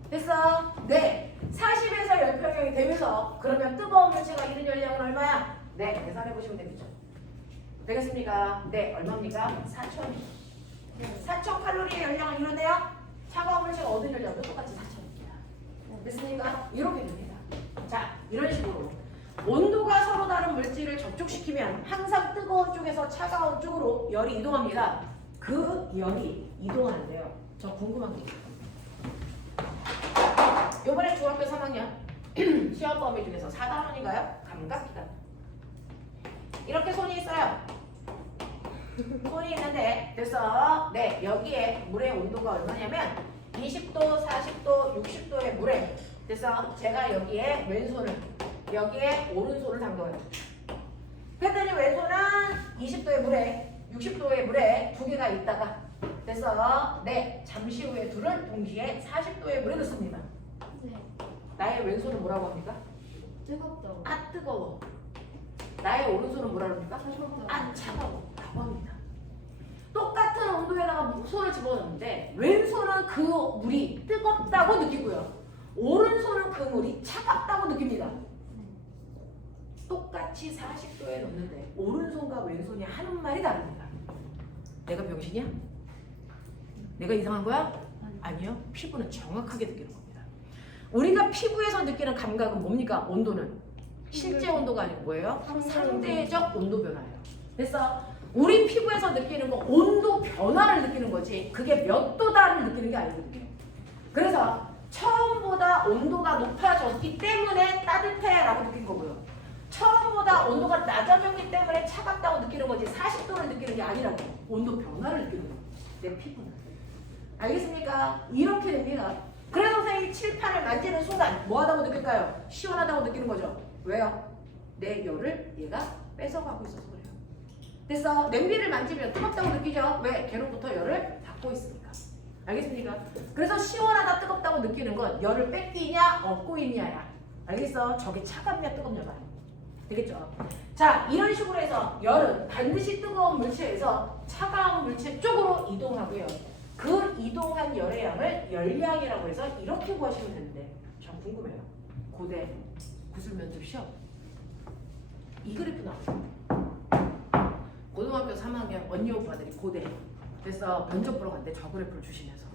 됐어? 네, 40에서 열평형이 되면서 그러면 뜨거운 물체가 잃은 열량은 얼마야? 네, 계산해 보시면 되겠죠. 되겠습니까? 네, 얼마입니까? 4,000. 4,000칼로리의 열량을 이룬대요. 차가운 물체가 얻은 열량도 똑같이 4,000입니다. 됐습니까? 이렇게 됩니다. 자, 이런 식으로 온도가 서로 다른 물질을 접촉시키면 항상 뜨거운 쪽에서 차가운 쪽으로 열이 이동합니다. 그 열이 이동하는데요. 저 궁금한 게 있어요. 요번에 중학교 3학년 시험 범위 중에서 4단원인가요? 감각기관. 이렇게 손이 있어요. 손이 있는데 됐어. 네, 여기에 물의 온도가 얼마냐면 20도, 40도, 60도의 물에 됐어. 제가 여기에 왼손을 여기에 오른손을 담궈요. 그랬더니 왼손은 20도의 물에 60도의 물에 두 개가 있다가 됐어. 네, 잠시 후에 둘을 동시에 40도의 물에 넣습니다. 네. 나의 왼손은 뭐라고 합니까? 뜨겁다고. 아, 뜨거워. 나의 오른손은 뭐라고 합니까? 차갑다고. 아, 차가워. 라고 합니다. 똑같은 온도에다가 손을 집어넣는데 왼손은 그 물이 뜨겁다고 느끼고요. 오른손은 그 물이 차갑다고 느낍니다. 똑같이 40도에 넣는데 오른손과 왼손이 하는 말이 다릅니다. 내가 병신이야? 내가 이상한 거야? 아니요. 피부는 정확하게 느끼는 겁니다. 우리가 피부에서 느끼는 감각은 뭡니까? 온도는 실제 온도가 아니고 뭐예요? 상대적 온도 변화예요. 그래서 우리 피부에서 느끼는 거 온도 변화를 느끼는 거지 그게 몇 도다를 느끼는 게 아니거든요. 그래서 처음보다 온도가 높아졌기 때문에 따뜻해 라고 느낀 거고요. 처음보다 온도가 낮아졌기 때문에 차갑다고 느끼는 거지 40도를 느끼는 게 아니라고. 온도 변화를 느끼는 거예요. 내 피부는. 알겠습니까? 이렇게 됩니다. 그래서 선생님이 칠판을 만지는 순간 뭐 하다고 느낄까요? 시원하다고 느끼는 거죠. 왜요? 내 열을 얘가 뺏어가고 있어서 그래요. 됐어? 냄비를 만지면 뜨겁다고 느끼죠? 왜? 걔로부터 열을 받고 있으니까. 알겠습니까? 그래서 시원하다 뜨겁다고 느끼는 건 열을 뺏기냐 얻고 있냐야. 알겠어? 저게 차갑냐 뜨겁냐가. 되겠죠? 자, 이런 식으로 해서 열은 반드시 뜨거운 물체에서 차가운 물체 쪽으로 이동하고요. 그 이동한 열의 양을 열량이라고 해서 이렇게 구하시면 되는데 전 궁금해요. 고대 구술면접 시험 이 그래프 나왔어요. 고등학교 3학년 언니 오빠들이 고대 그래서 면접 보러 갔는데 저 그래프를 주시면서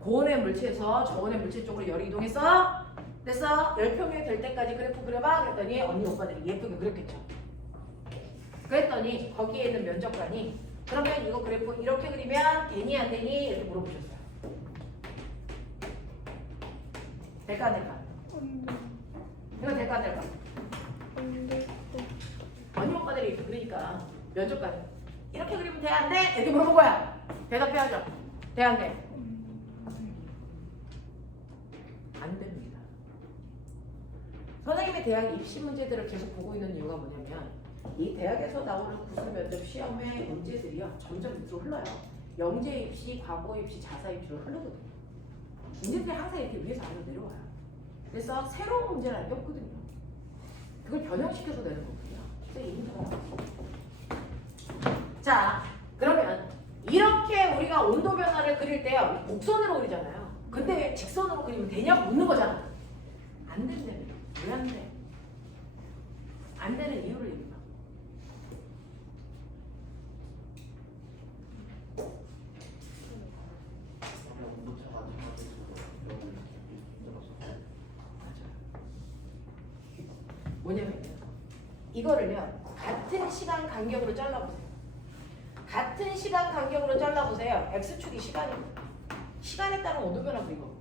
고온의 물체에서 저온의 물체 쪽으로 열이 이동했어? 됐어? 열평이 될 때까지 그래프 그려봐. 그랬더니 언니 오빠들이 예쁘게 그렸겠죠. 그랬더니 거기에 있는 면접관이 그러면 이거 그래프 이렇게 그리면 되니 안 되니? 이렇게 물어보셨어요. 될까 안 될까? 이거 될까 안 될까? 언니 오빠들이 이렇게 그리니까 면접관 이렇게 그리면 돼 안 돼? 이렇게 물어본 거야. 대답해야죠. 돼 안 돼? 대학 입시 문제들을 계속 보고 있는 이유가 뭐냐면 이 대학에서 나오는 구술 면접 시험의 문제들이요 점점 밑으로 흘러요. 영재 입시, 과거 입시, 자사 입시로 흐르거든요. 문제들이 항상 이렇게 위에서 아래로 내려와요. 그래서 새로운 문제라는 게 없거든요. 그걸 변형시켜서 내는 거거든요. 그래서 이 문제가 자, 그러면 이렇게 우리가 온도 변화를 그릴 때요 곡선으로 그리잖아요. 근데 직선으로 그리면 되냐고 묻는 거잖아. 안 된다며. 왜 안 돼? 안 되는 이유를 얘기해. 뭐냐면요. 이거를요. 같은 시간 간격으로 잘라보세요. 같은 시간 간격으로 잘라보세요. X축이 시간입니다. 시간에 따른 온도 변화 그리거든요.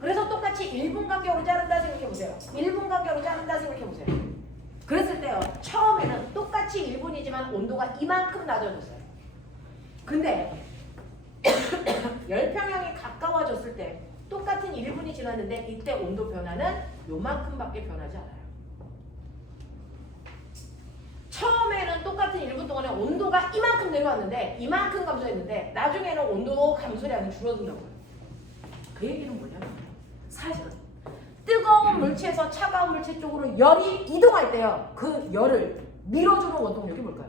그래서 똑같이 1분 간격으로 자른다 생각해보세요. 1분 간격으로 자른다 생각해보세요. 그랬을 때요. 처음에는 똑같이 1분이지만 온도가 이만큼 낮아졌어요. 근데 열평형이 가까워졌을 때 똑같은 1분이 지났는데 이때 온도 변화는 요만큼밖에 변하지 않아요. 처음에는 똑같은 1분 동안에 온도가 이만큼 내려왔는데 이만큼 감소했는데 나중에는 온도 감소량이 줄어든다고요. 그 얘기는 뭐냐면 사실은 뜨거운 물체에서 차가운 물체 쪽으로 열이 이동할 때요. 그 열을 밀어주는 원동력이 뭘까요?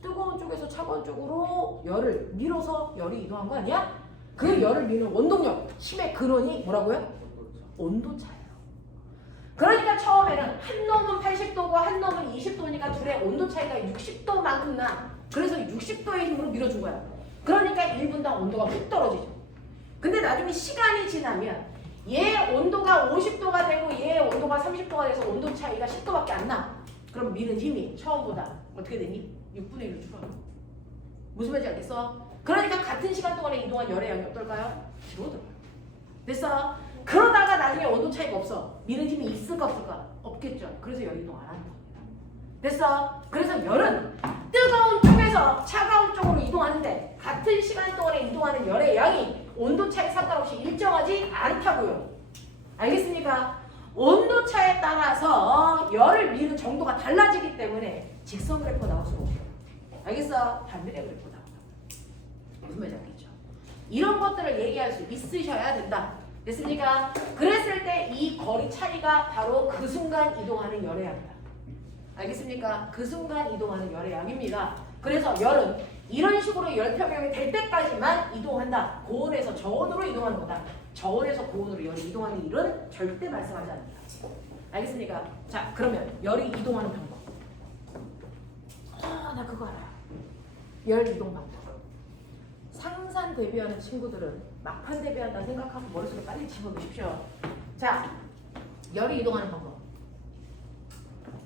뜨거운 쪽에서 차가운 쪽으로 열을 밀어서 열이 이동한 거 아니야? 그 열을 미는 원동력, 힘의 근원이 뭐라고요? 온도차예요. 그러니까 처음에는 한 놈은 80도고 한 놈은 20도니까 둘의 온도 차이가 60도만큼 나. 그래서 60도의 힘으로 밀어준 거야. 그러니까 1분당 온도가 훅 떨어지죠. 근데 나중에 시간이 지나면 얘 온도가 50도가 되고 얘 온도가 30도가 돼서 온도 차이가 10도밖에 안 나. 그럼 미는 힘이 처음보다 어떻게 되니? 6분의 1로 줄어요. 무슨 말인지 알겠어? 그러니까 같은 시간 동안에 이동한 열의 양이 어떨까요? 줄어들어요. 됐어? 그러다가 나중에 온도 차이가 없어. 미는 힘이 있을까 없을까? 없겠죠. 그래서 열 이동 안 하는 겁니다. 됐어? 그래서 열은 뜨거운 쪽에서 차가운 쪽으로 이동하는데 같은 시간 동안에 이동하는 열의 양이 온도 차에 상관없이 일정하지 않다고요. 알겠습니까? 온도 차에 따라서 열을 미는 정도가 달라지기 때문에 직선 그래프가 나올 수가 없어요. 알겠어? 반비례 그래프가 나온다. 무슨 말인지 알겠죠? 이런 것들을 얘기할 수 있으셔야 된다. 됐습니까? 그랬을 때 이 거리 차이가 바로 그 순간 이동하는 열의 양이다. 알겠습니까? 그 순간 이동하는 열의 양입니다. 그래서 열은 이런 식으로 열평형이 될 때까지만 이동한다. 고온에서 저온으로 이동하는 거다. 저온에서 고온으로 열이 이동하는 일은 절대 발생하지 않는다. 알겠습니까? 자, 그러면 열이 이동하는 방법. 나 그거 알아요. 열 이동 방법. 상산 대비하는 친구들은 막판 대비한다 생각하고 머릿속에 빨리 집어넣으십시오. 자, 열이 이동하는 방법.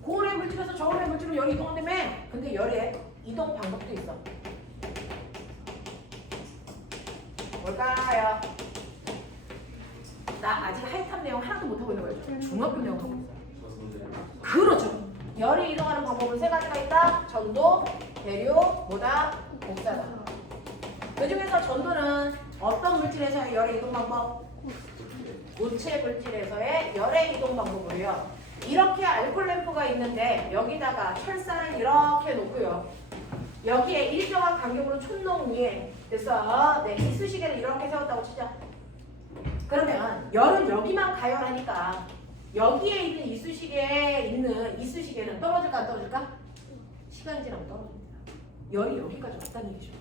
고온의 물질에서 저온의 물질로 열이 이동한다며. 근데 열의 이동 방법도 있어. 뭘까요? 나 아직 하이탑 내용 하나도 못하고 있는 거예요. 중학교 내용 하고 있어요. 그렇죠. 열이 이동하는 방법은 세 가지가 있다. 전도, 대류, 뭐다? 복사다. 그 중에서 전도는 어떤 물질에서의 열의 이동 방법? 고체 물질에서의 열의 이동 방법이에요. 이렇게 알코올 램프가 있는데 여기다가 철사를 이렇게 놓고요. 여기에 일정한 간격으로 촛농 위에 됐어. 네, 이쑤시개를 이렇게 세웠다고 치자. 그러면 열은 여기만 가열하니까 여기에 있는 이쑤시개는 떨어질까 안 떨어질까? 시간이 지나면 떨어집니다. 열이 여기까지 왔다는 얘기죠.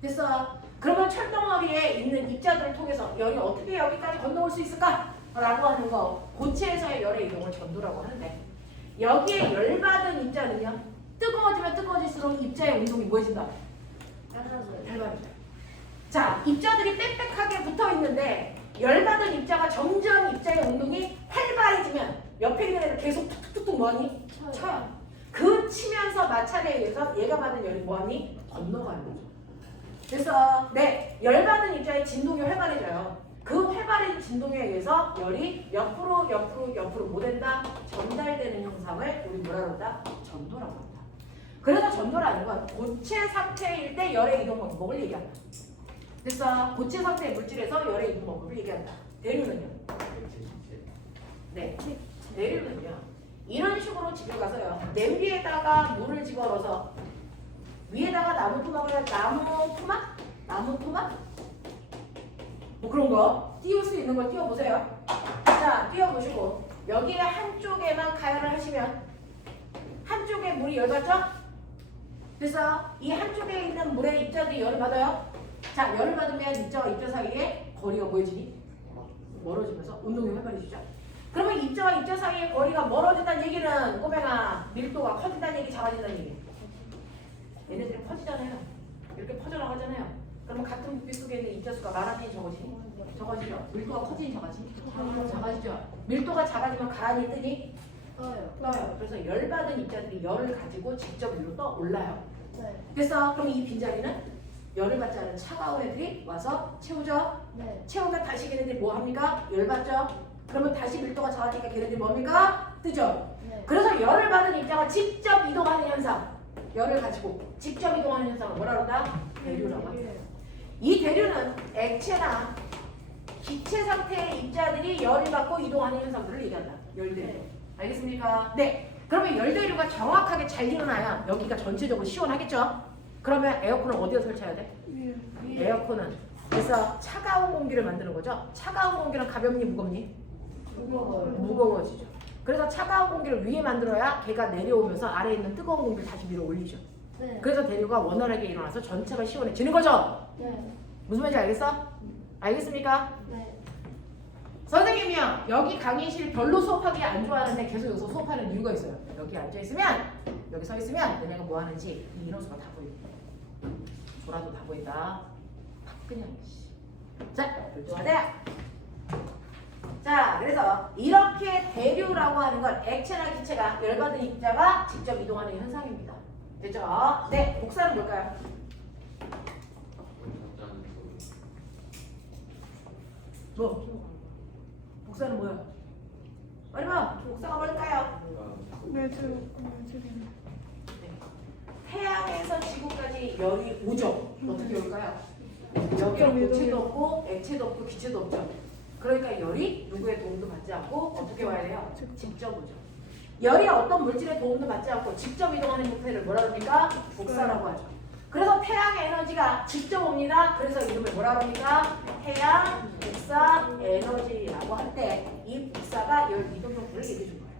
됐어. 그러면 철덩어리에 있는 입자들을 통해서 열이 어떻게 여기까지 건너올 수 있을까? 라고 하는 거 고체에서의 열의 이동을 전도라고 하는데 여기에 열받은 입자는요 뜨거워지면 뜨거워질수록 입자의 운동이 뭐해진다? 얇아집니다. 자, 입자들이 빽빽하게 붙어있는데 열받은 입자가 점점 입자의 운동이 활발해지면 옆에 있는 애들 계속 툭툭툭툭 뭐하니? 쳐요. 그 치면서 마찰에 의해서 얘가 받은 열이 뭐하니? 건너가는 거죠. 그래서 네, 열받은 입자의 진동이 활발해져요. 그 활발한 진동에 의해서 열이 옆으로 뭐 된다? 전달되는 현상을 우리 뭐라고 한다? 전도라고 한다. 그래서 전도라는 건 고체 상태일 때 열의 이동 방법을 얘기한다. 그래서 고체 상태의 물질에서 열의 이동 방법을 얘기한다. 대류는요? 네. 대류는요. 이런 식으로 집에 가서요. 냄비에다가 물을 집어넣어서 위에다가 나무 토막을 나무 토막? 뭐 그런 거 띄울 수 있는 걸 띄워보세요. 자, 띄워보시고 여기에 한쪽에만 가열을 하시면 한쪽에 물이 열받죠? 그래서 이 한쪽에 있는 물의 입자들이 열을 받아요. 자, 열을 받으면 입자와 입자 사이에 거리가 보여지니? 멀어지면서 운동이 활발해지죠. 그러면 입자와 입자 사이의 거리가 멀어진다는 얘기는 꼬맹아 밀도가 커진다는 얘기, 작아진다는 얘기. 얘네들이 퍼지잖아요. 이렇게 퍼져나가잖아요. 그러면 같은 부피 속에 있는 입자 수가 많아지니 적어지니? 적어지죠. 밀도가 커지니 작아지니? 작아지죠. 밀도가 작아지면 가란이 뜨니? 떠요. 그래서 열받은 입자들이 열을 가지고 직접 위로 떠올라요. 네. 그래서 그럼 이 빈자리는 열을 받지 않은 차가운 애들이 와서 채우죠. 네. 채우면 다시 걔네들이 뭐 합니까? 열 받죠. 그러면 다시 밀도가 작아지니까 걔네들이 뭡니까? 뜨죠. 네. 그래서 열을 받은 입자가 직접 이동하는 현상, 열을 가지고 직접 이동하는 현상을 뭐라 그런다? 대류라고 합니다. 이 대류는 액체나 기체 상태의 입자들이 열을 받고 이동하는 현상들을 얘기한다. 열대류. 알겠습니까? 네. 그러면 열대류가 정확하게 잘 일어나야 여기가 전체적으로 시원하겠죠? 그러면 에어컨을 어디에 설치해야 돼? 위에. 에어컨은 그래서 차가운 공기를 만드는 거죠. 차가운 공기는 가볍니 무겁니? 무거워지죠. 그래서 차가운 공기를 위에 만들어야 걔가 내려오면서 아래에 있는 뜨거운 공기를 다시 밀어 올리죠. 네. 그래서 대류가 원활하게 일어나서 전체가 시원해지는 거죠. 네. 무슨 말인지 알겠어? 알겠습니까? 네. 선생님이요, 여기 강의실 별로 수업하기 안 좋아하는데 계속 여기서 수업하는 이유가 있어요. 여기 앉아있으면, 여기 서 있으면 너네가 뭐 하는지 이 인원수가 다 보여. 졸아도 다 보인다. 그냥 자, 별도하자. 자, 그래서 이렇게 대류라고 하는 건 액체나 기체가 열받은 입자가 직접 이동하는 현상입니다. 됐죠? 네, 복사는 뭘까요? 뭐? 복사는 뭐야? 빨리 봐. 복사가 뭘까요? 매주. 태양에서 지구까지 열이 오죠. 어떻게 올까요? 여기는 고체도 없고 액체도 없고 기체도 없죠. 그러니까 열이 누구의 도움도 받지 않고 어떻게 와야 돼요? 직접 오죠. 열이 어떤 물질의 도움도 받지 않고 직접 이동하는 형태를 뭐라 그럽니까? 복사라고 하죠. 그래서 태양의 에너지가 직접 옵니다. 그래서 이름을 뭐라 그럽니까? 태양 복사 에너지라고 할 때 이 복사가 열 이동 형태를 얘기해 준 거예요.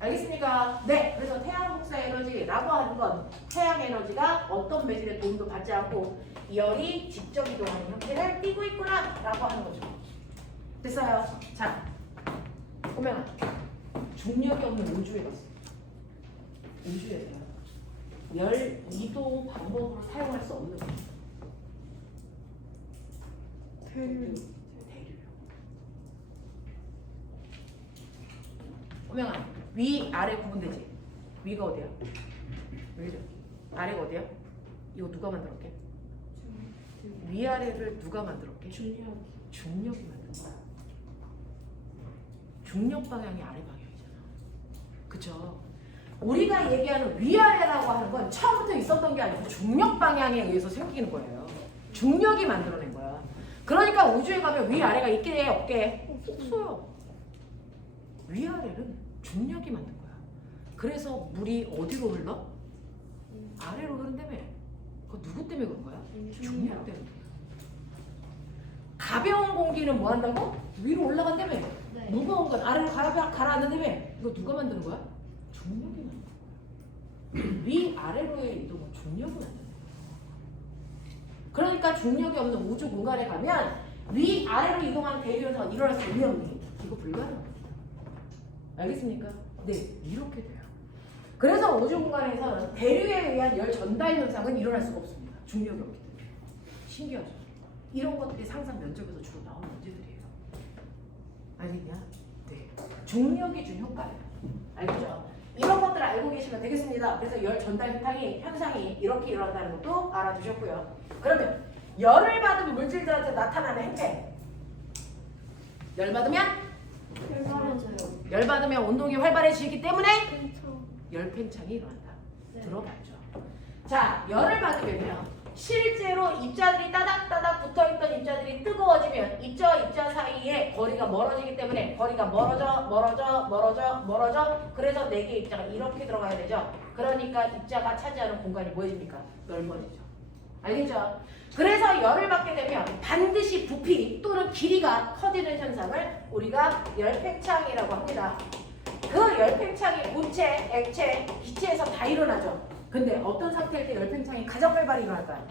알겠습니까? 네. 그래서 태양 복사 에너지라고 하는 건 태양 에너지가 어떤 매질의 도움도 받지 않고 열이 직접 이동하는 형태를 띠고 있구나 라고 하는 거죠. 됐어요? 자, 보면 중력이 없는 우주에 갔어. 우주에서 열 이동 방법으로 사용할 수 없는 거죠. 대류. 호명아, 위 아래 구분되지? 위가 어디야? 여기죠. 아래가 어디야? 이거 누가 만들었게? 위 아래를 누가 만들었게? 중력이 만든 거야. 중력 방향이 아래 방향이잖아. 그쵸? 우리가 얘기하는 위아래라고 하는 건 처음부터 있었던 게 아니고 중력 방향에 의해서 생기는 거예요. 중력이 만들어낸 거야. 그러니까 우주에 가면 위아래가 있게 해, 없게 해? 없어요. 위아래는 중력이 만든 거야. 그래서 물이 어디로 흘러? 아래로 흐른다며. 그거 누구 때문에 그런 거야? 중력 때문에. 가벼운 공기는 뭐 한다고? 위로 올라간다며. 네. 무거운 건 아래로 가라앉는다며. 이거 누가 만드는 거야? 중력이 만드는 거야. 위 아래로의 이동은 중력이 만드는 거야. 그러니까 중력이 없는 우주 공간에 가면 위 아래로 이동하는 대류에서 일어날 수 있니 없니? 이거 불가능합니다. 알겠습니까? 네, 이렇게 돼요. 그래서 우주 공간에서는 대류에 의한 열 전달 현상은 일어날 수가 없습니다. 중력이 없기 때문에. 신기하죠? 이런 것들이 상상 면접에서 주로 나오는 문제들이에요. 알겠냐? 네. 중력이 준 효과예요. 알겠죠? 이런 것들을 알고 계시면 되겠습니다. 그래서 열 전달 현상이 이렇게 일어난다는 것도 알아두셨고요. 그러면 열을 받은 물질들한테 나타나는 행태. 열 받으면? 열 받으면 운동이 활발해지기 때문에 열 팽창이 일어난다. 네. 들어봤죠? 자, 열을 받으면요. 실제로 입자들이 따닥따닥 붙어있던 입자들이 뜨거워지면 입자와 입자 사이에 거리가 멀어지기 때문에 거리가 멀어져 그래서 4개의 입자가 이렇게 들어가야 되죠. 그러니까 입자가 차지하는 공간이 뭐해집니까? 넓어지죠. 알겠죠? 그래서 열을 받게 되면 반드시 부피 또는 길이가 커지는 현상을 우리가 열팽창이라고 합니다. 그 열팽창이 고체, 액체, 기체에서 다 일어나죠. 근데 어떤 상태일 때 열팽창이 가장 활발히 일어날까요?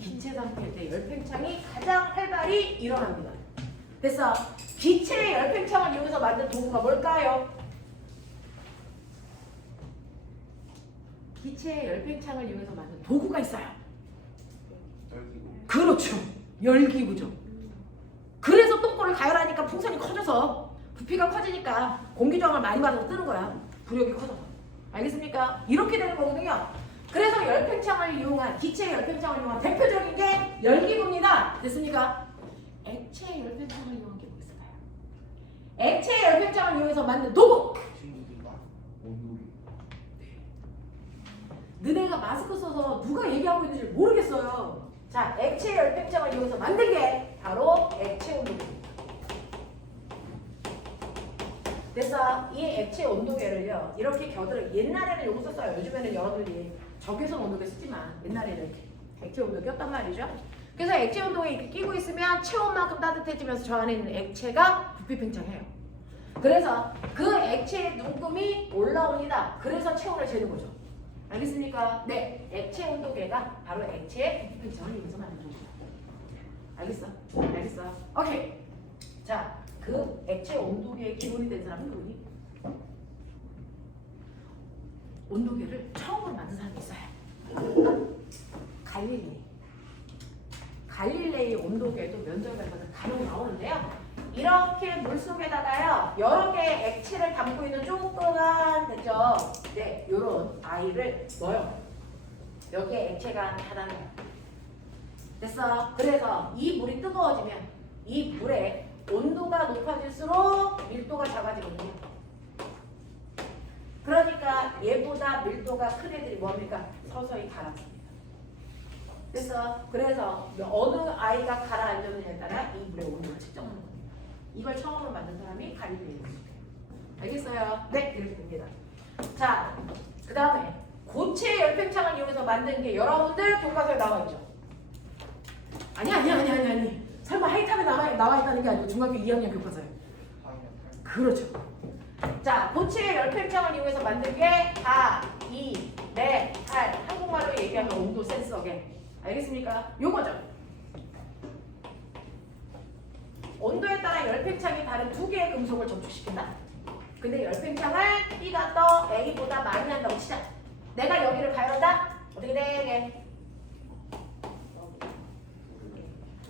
기체 상태일 때 열팽창이 가장 활발히 일어납니다. 그래서 기체의 열팽창을 이용해서 만든 도구가 뭘까요? 기체의 열팽창을 이용해서 만든 도구가 있어요. 그렇죠. 열기구죠. 그래서 똥꼬를 가열하니까 풍선이 커져서 부피가 커지니까 공기 저항을 많이 받아서 뜨는 거야. 부력이 커져서. 알겠습니까? 이렇게 되는 거거든요. 그래서 열팽창을 이용한 기체의 열팽창을 이용한 대표적인 게 열기구입니다. 됐습니까? 액체의 열팽창을 이용한 게 뭐 있을까요? 액체의 열팽창을 이용해서 만든 도구. 너네가 마스크 써서 누가 얘기하고 있는지 모르겠어요. 자, 액체 열팽창을 이용해서 만든 게 바로 액체 온도계입니다. 그래서 이 액체 온도계를요 이렇게 겨드를 옛날에는 요거 썼어요. 요즘에는 여러분들이 적외선 온도계 쓰지만 옛날에는 이렇게 액체 온도계 꼈단 말이죠. 그래서 액체 온도계 이렇게 끼고 있으면 체온만큼 따뜻해지면서 저 안에 있는 액체가 부피 팽창해요. 그래서 그 액체의 눈금이 올라옵니다. 그래서 체온을 재는 거죠. 알겠습니까? 네, 액체 온도계가 바로 액체의 부피 팽창을 이용해서 만든 거죠. 알겠어? 알겠어? 오케이. 자, 그 액체 온도계의 기본이 된 사람은 누구니? 온도계를 처음으로 만든 사람이 있어요. 갈릴레이. 갈릴레이 온도계도 면적에서 간혹 나오는데요. 이렇게 물속에다가요 여러 개의 액체를 담고 있는 조그만 됐죠? 네, 요런 아이를 넣어요. 여기에 액체가 하나는 됐어. 그래서 이 물이 뜨거워지면 이 물의 온도가 높아질수록 밀도가 작아지거든요. 그러니까 얘보다 밀도가 큰 애들이 뭡니까? 서서히 가라앉습니다. 그래서 어느 아이가 가라앉느냐에 따라 이 물의 온도를 측정하는 겁니다. 이걸 처음으로 만든 사람이 갈릴레이예요. 알겠어요? 네, 이렇게 됩니다. 자, 그 다음에 고체 열팽창을 이용해서 만든 게 여러분들 교과서에 나와 있죠? 아니. 설마 하이탑에 나와 있다는 게 아니고 중학교 2학년 교과서에. 그렇죠. 자, 고체 열팽창을 이용해서 만든 게 다, 이, 네, 할. 한국말로 얘기하면 온도 센서계. 알겠습니까? 요거죠. 온도에 따라 열팽창이 다른 두 개의 금속을 접촉시킨다. 근데 열팽창을 B가 더 A보다 많이 한다고 치자. 내가 여기를 가열한다? 어떻게 돼?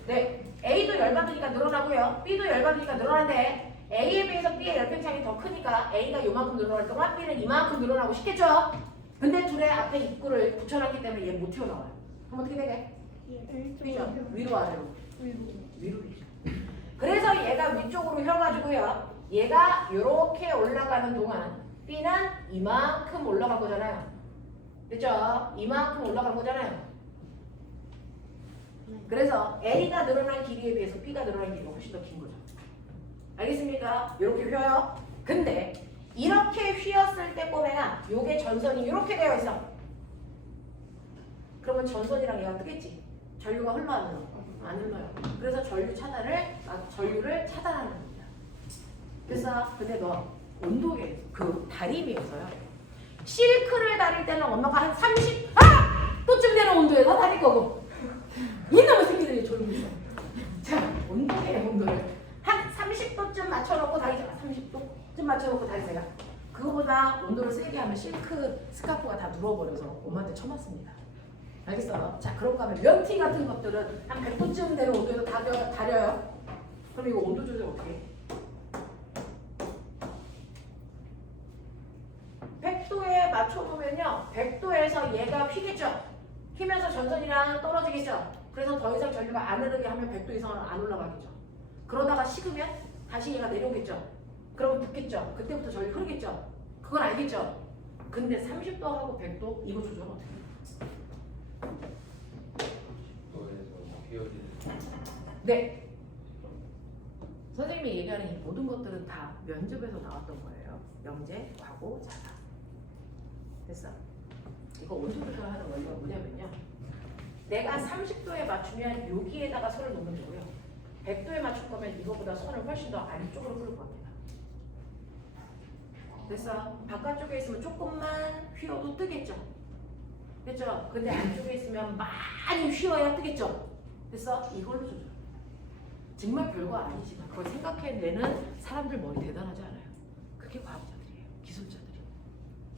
네, A도 열받으니까 늘어나고요. B도 열받으니까 늘어나는데 A에 비해서 B의 열팽창이 더 크니까 A가 요만큼 늘어날 동안 B는 이만큼 늘어나고 싶겠죠? 근데 둘의 앞에 입구를 붙여놨기 때문에 얘 못 튀어나와요. 그럼 어떻게 되게? B죠? 위로 아래로? 위로 되죠. 그래서 얘가 위쪽으로 휘어가지고요. 얘가 이렇게 올라가는 동안 B는 이만큼 올라간 거잖아요. 그죠? 이만큼 올라간 거잖아요. 그래서 A가 늘어난 길이에 비해서 B가 늘어난 길이가 훨씬 더 긴 거죠. 알겠습니까? 이렇게 휘어요. 근데 이렇게 휘었을 때 꼬매가 요게 전선이 이렇게 되어 있어. 그러면 전선이랑 얘가 뜨겠지. 전류가 흘러 안 흘러? 안 흘러요. 그래서 전류를 차단하는 겁니다. 그래서 근데 너 온도계 그 다림이어서요. 실크를 다릴 때는 엄마가 한 30, 또쯤 되는 온도에서 다릴 거고 이놈의 새끼들이 조용히 있어. 자, 온도계의 온도를 한 30도쯤 맞춰놓고 다리잖아. 30도쯤 맞춰놓고 다리세요. 그거보다 온도를 세게 하면 실크 스카프가 다 누워버려서 엄마한테 쳐맞습니다. 알겠어요? 자, 그런가 하면 면티 같은 것들은 한 100도쯤 되는 온도에서 다려요. 그럼 이거 온도 조절 어떻게 해? 100도에 맞춰놓으면요. 100도에서 얘가 휘겠죠? 휘면서 전선이랑 떨어지겠죠? 그래서 더 이상 전류가 안 흐르게 하면 100도 이상은 안 올라가겠죠? 그러다가 식으면 다시 얘가 내려오겠죠? 그러면 붙겠죠? 그때부터 전류 흐르겠죠? 그건 알겠죠? 근데 30도하고 100도 이거 조절은 어떻게 해요? 네. 선생님이 얘기하는 이 모든 것들은 다 면접에서 나왔던 거예요. 영재, 과거, 자사. 됐어? 이거 온도 조절하는 원리가 뭐냐면요. 내가 30도에 맞추면 여기에다가 선을 놓으면 되고요. 100도에 맞출 거면 이거보다 선을 훨씬 더 아래쪽으로 끌고 갑니다. 됐어? 바깥쪽에 있으면 조금만 휘어도 뜨겠죠? 됐죠? 근데 안쪽에 있으면 많이 휘어야 뜨겠죠? 됐어? 이걸로 조절. 정말 별거 아니지만 그걸 생각해내는 사람들 머리 대단하지 않아요? 그게 과학자들이에요. 기술자들이에요.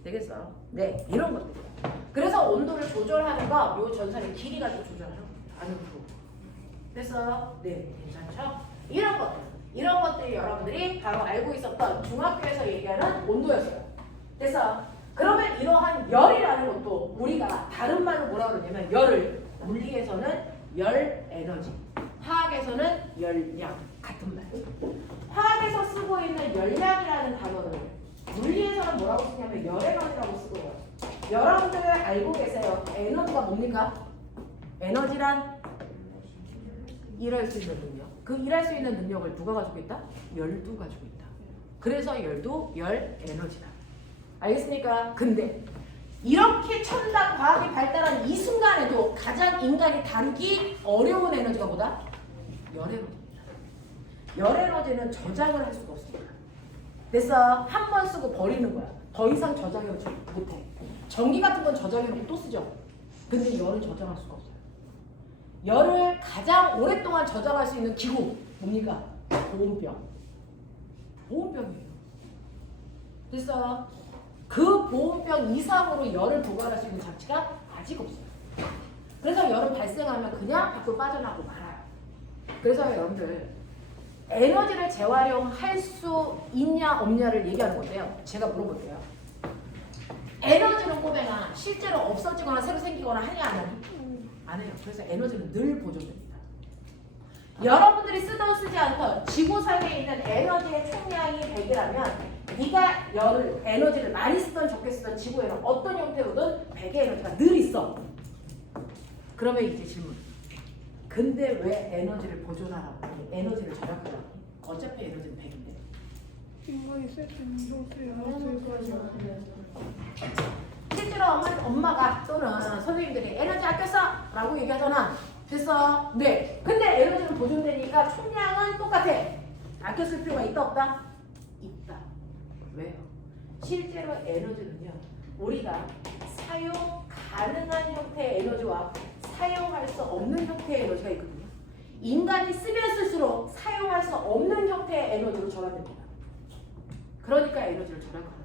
되겠어? 네, 이런 것들이에요. 그래서 온도를 조절하는 거, 요 전선의 길이 가지고 조절하는 겁니다. 안으로. 됐어? 네, 괜찮죠? 이런 것들이 여러분들이 바로 알고 있었던 중학교에서 얘기하는 온도였어요. 됐어? 그러면 이러한 열이라는 것도 우리가 다른 말로 뭐라 그러냐면 열을 물리에서는 열 에너지, 화학에서는 열량 같은 말. 화학에서 쓰고 있는 열량이라는 단어를 물리에서는 뭐라고 쓰냐면 열에너지라고 쓰고요. 여러분들 알고 계세요? 에너지가 뭡니까? 에너지란 일할 수 있는 능력. 그 일할 수 있는 능력을 누가 가지고 있다? 열도 가지고 있다. 그래서 열도 열 에너지다. 알겠습니까? 근데 이렇게 첨단 과학이 발달한 이 순간에도 가장 인간이 다루기 어려운 에너지가 뭐다? 열 에너지입니다. 열 에너지는 저장을 할 수가 없습니다. 됐어? 한 번 쓰고 버리는 거야. 더 이상 저장을 못해. 전기 같은 건 저장해놓고 또 쓰죠. 근데 열은 저장할 수가 없어요. 열을 가장 오랫동안 저장할 수 있는 기구 뭡니까? 보온병. 보온병이에요. 됐어? 그 보온병 이상으로 열을 보관할 수 있는 장치가 아직 없어요. 그래서 열은 발생하면 그냥 밖으로 빠져나가고 말아요. 그래서 여러분들 에너지를 재활용할 수 있냐 없냐를 얘기하는 건데요. 제가 물어볼게요. 에너지는 꼬맹아 실제로 없어지거나 새로 생기거나 하냐 안 하냐? 안 해요. 그래서 에너지는 늘 보존됩니다. 여러분들이 쓰던 쓰지 않던 지구상에 있는 에너지의 총량이 100이라면 네가 열을 에너지를 많이 쓰던 적게 쓰던 지구에는 어떤 형태로든 100의 에너지가 늘 있어. 그러면 이제 질문. 근데 왜 에너지를 보존하라고 하니? 에너지를 절약하라고 하니? 어차피 에너지는 100인데. 인간이 쓸수 있는 실제로 엄마가 또는 선생님들이 에너지 아꼈어! 라고 얘기하잖아. 됐어? 네. 근데 에너지는 보존되니까 총량은 똑같아. 아껴 쓸 필요가 있다 없다? 있다. 왜요? 실제로 에너지는요. 우리가 사용 가능한 형태의 에너지와 사용할 수 없는 형태의 에너지가 있거든요. 인간이 쓰면 쓸수록 사용할 수 없는 형태의 에너지로 전환됩니다. 그러니까 에너지를 절약하는 겁니다.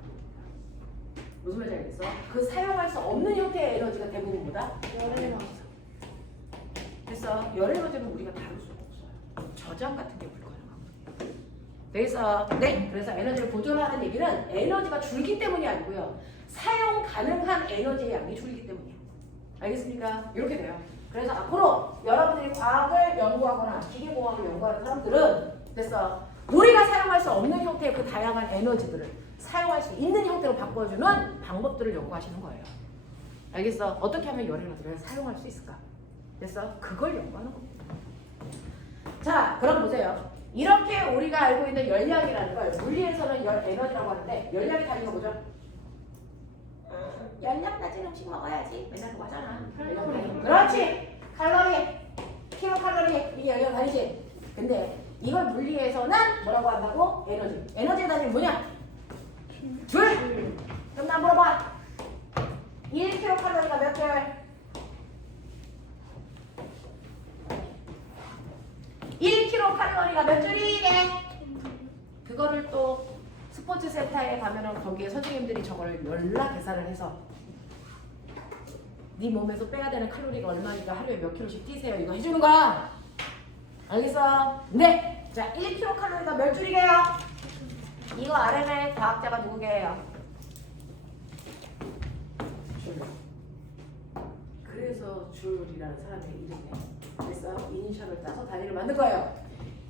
무슨 말인지 알겠어? 그 사용할 수 없는 형태의 에너지가 대부분 뭐다? 열 에너지. 그래서 열 에너지는 우리가 다룰 수가 없어요. 저장 같은 게 불가능합니다. 그래서 에너지를 보존하는 얘기는 에너지가 줄기 때문이 아니고요. 사용 가능한 에너지의 양이 줄기 때문이에요. 알겠습니까? 이렇게 돼요. 그래서 앞으로 여러분들이 과학을 연구하거나 기계공학을 연구하는 사람들은 됐어. 우리가 사용할 수 없는 형태의 그 다양한 에너지들을 사용할 수 있는 형태로 바꿔주는 방법들을 연구하시는 거예요. 알겠어? 어떻게 하면 열 에너지를 사용할 수 있을까? 됐어? 그걸 연구하는 겁니다. 자, 그럼 보세요. 이렇게 우리가 알고 있는 열량이라는 걸 물리에서는 열 에너지라고 하는데 열량이 다른 거 뭐죠? 열량 낮은 음식 먹어야지. 맨날 그거 하잖아. 그렇지. 칼로리, 킬로칼로리 이 열량 다르지. 근데 이걸 물리에서는 뭐라고 한다고? 에너지. 에너지의 단위는 뭐냐? 줄. 그럼 나 물어봐. 1킬로칼로리가 몇 줄? 1킬로칼로리가 몇 줄이게? 그거를 또 스포츠 센터에 가면은 거기에 선생님들이 저걸 열라 계산을 해서 네 몸에서 빼야 되는 칼로리가 얼마니까 하루에 몇 킬로씩 뛰세요. 이거 해주는 거야. 알겠어? 네. 자, 1킬로칼로리가 몇 줄이게요? 이거 RM의 과학자가 누구게요? 줄. 그래서 줄이라는 사람의 이름이에요. 그래서 이니셜을 따서 단위를 만든 거예요.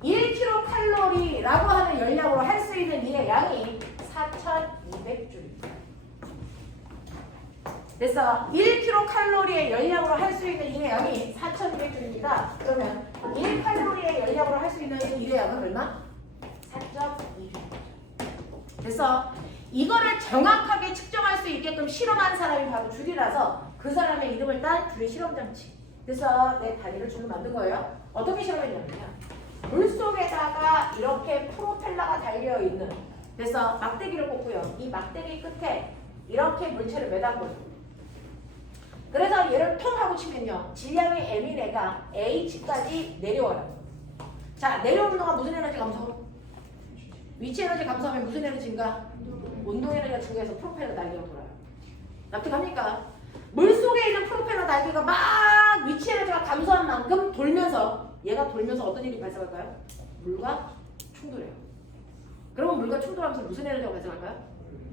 1kcal라고 하는 열량으로 할 수 있는 일의 양이 4,200줄입니다. 됐어. 1kcal의 열량으로 할 수 있는 일의 양이 4,200줄입니다. 그러면 1칼로리의 열량으로 할 수 있는 일의 양은 얼마? 4.2주. 됐어. 이거를 정확하게 측정할 수 있게끔 실험한 사람이 바로 줄이라서 그 사람의 이름을 딴 줄의 실험장치. 그래서 내 다리를 줄로 만든 거예요. 어떻게 실험했냐면요. 물속에다가 이렇게 프로펠러가 달려있는, 그래서 막대기를 꽂고요. 이 막대기 끝에 이렇게 물체를 매단 거죠. 그래서 얘를 통 하고 치면요. 질량이 M인 애가 H까지 내려와요. 자, 내려오는 동안 무슨 에너지 감소? 위치 에너지 감소하면 무슨 에너지 증가? 온도 에너지가 증가해서 프로펠러 날개가 돌아요. 납득합니까? 물속에 있는 프로펠러 날개가 막 위치 에너지가 감소한 만큼 돌면서, 얘가 돌면서 어떤 일이 발생할까요? 물과 충돌해요. 그러면 물과 충돌하면서 무슨 에너지가 발생할까요?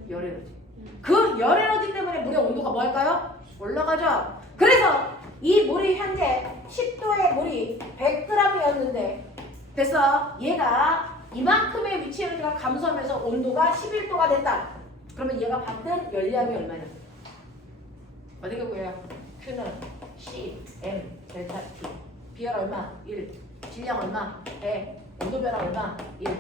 열 에너지. 그 열 에너지 때문에 물의 온도가 뭐 할까요? 올라가죠. 그래서 이 물이 현재 10도의 물이 100g이었는데 그래서 얘가 이만큼의 위치 에너지가 감소하면서 온도가 11도가 됐다. 그러면 얘가 받는 열량이 얼마냐? 어떻게 구해요? Q는 C, M, 델타 T. 비열 얼마? 1. 질량 얼마? 100. 온도 변화 얼마? 1.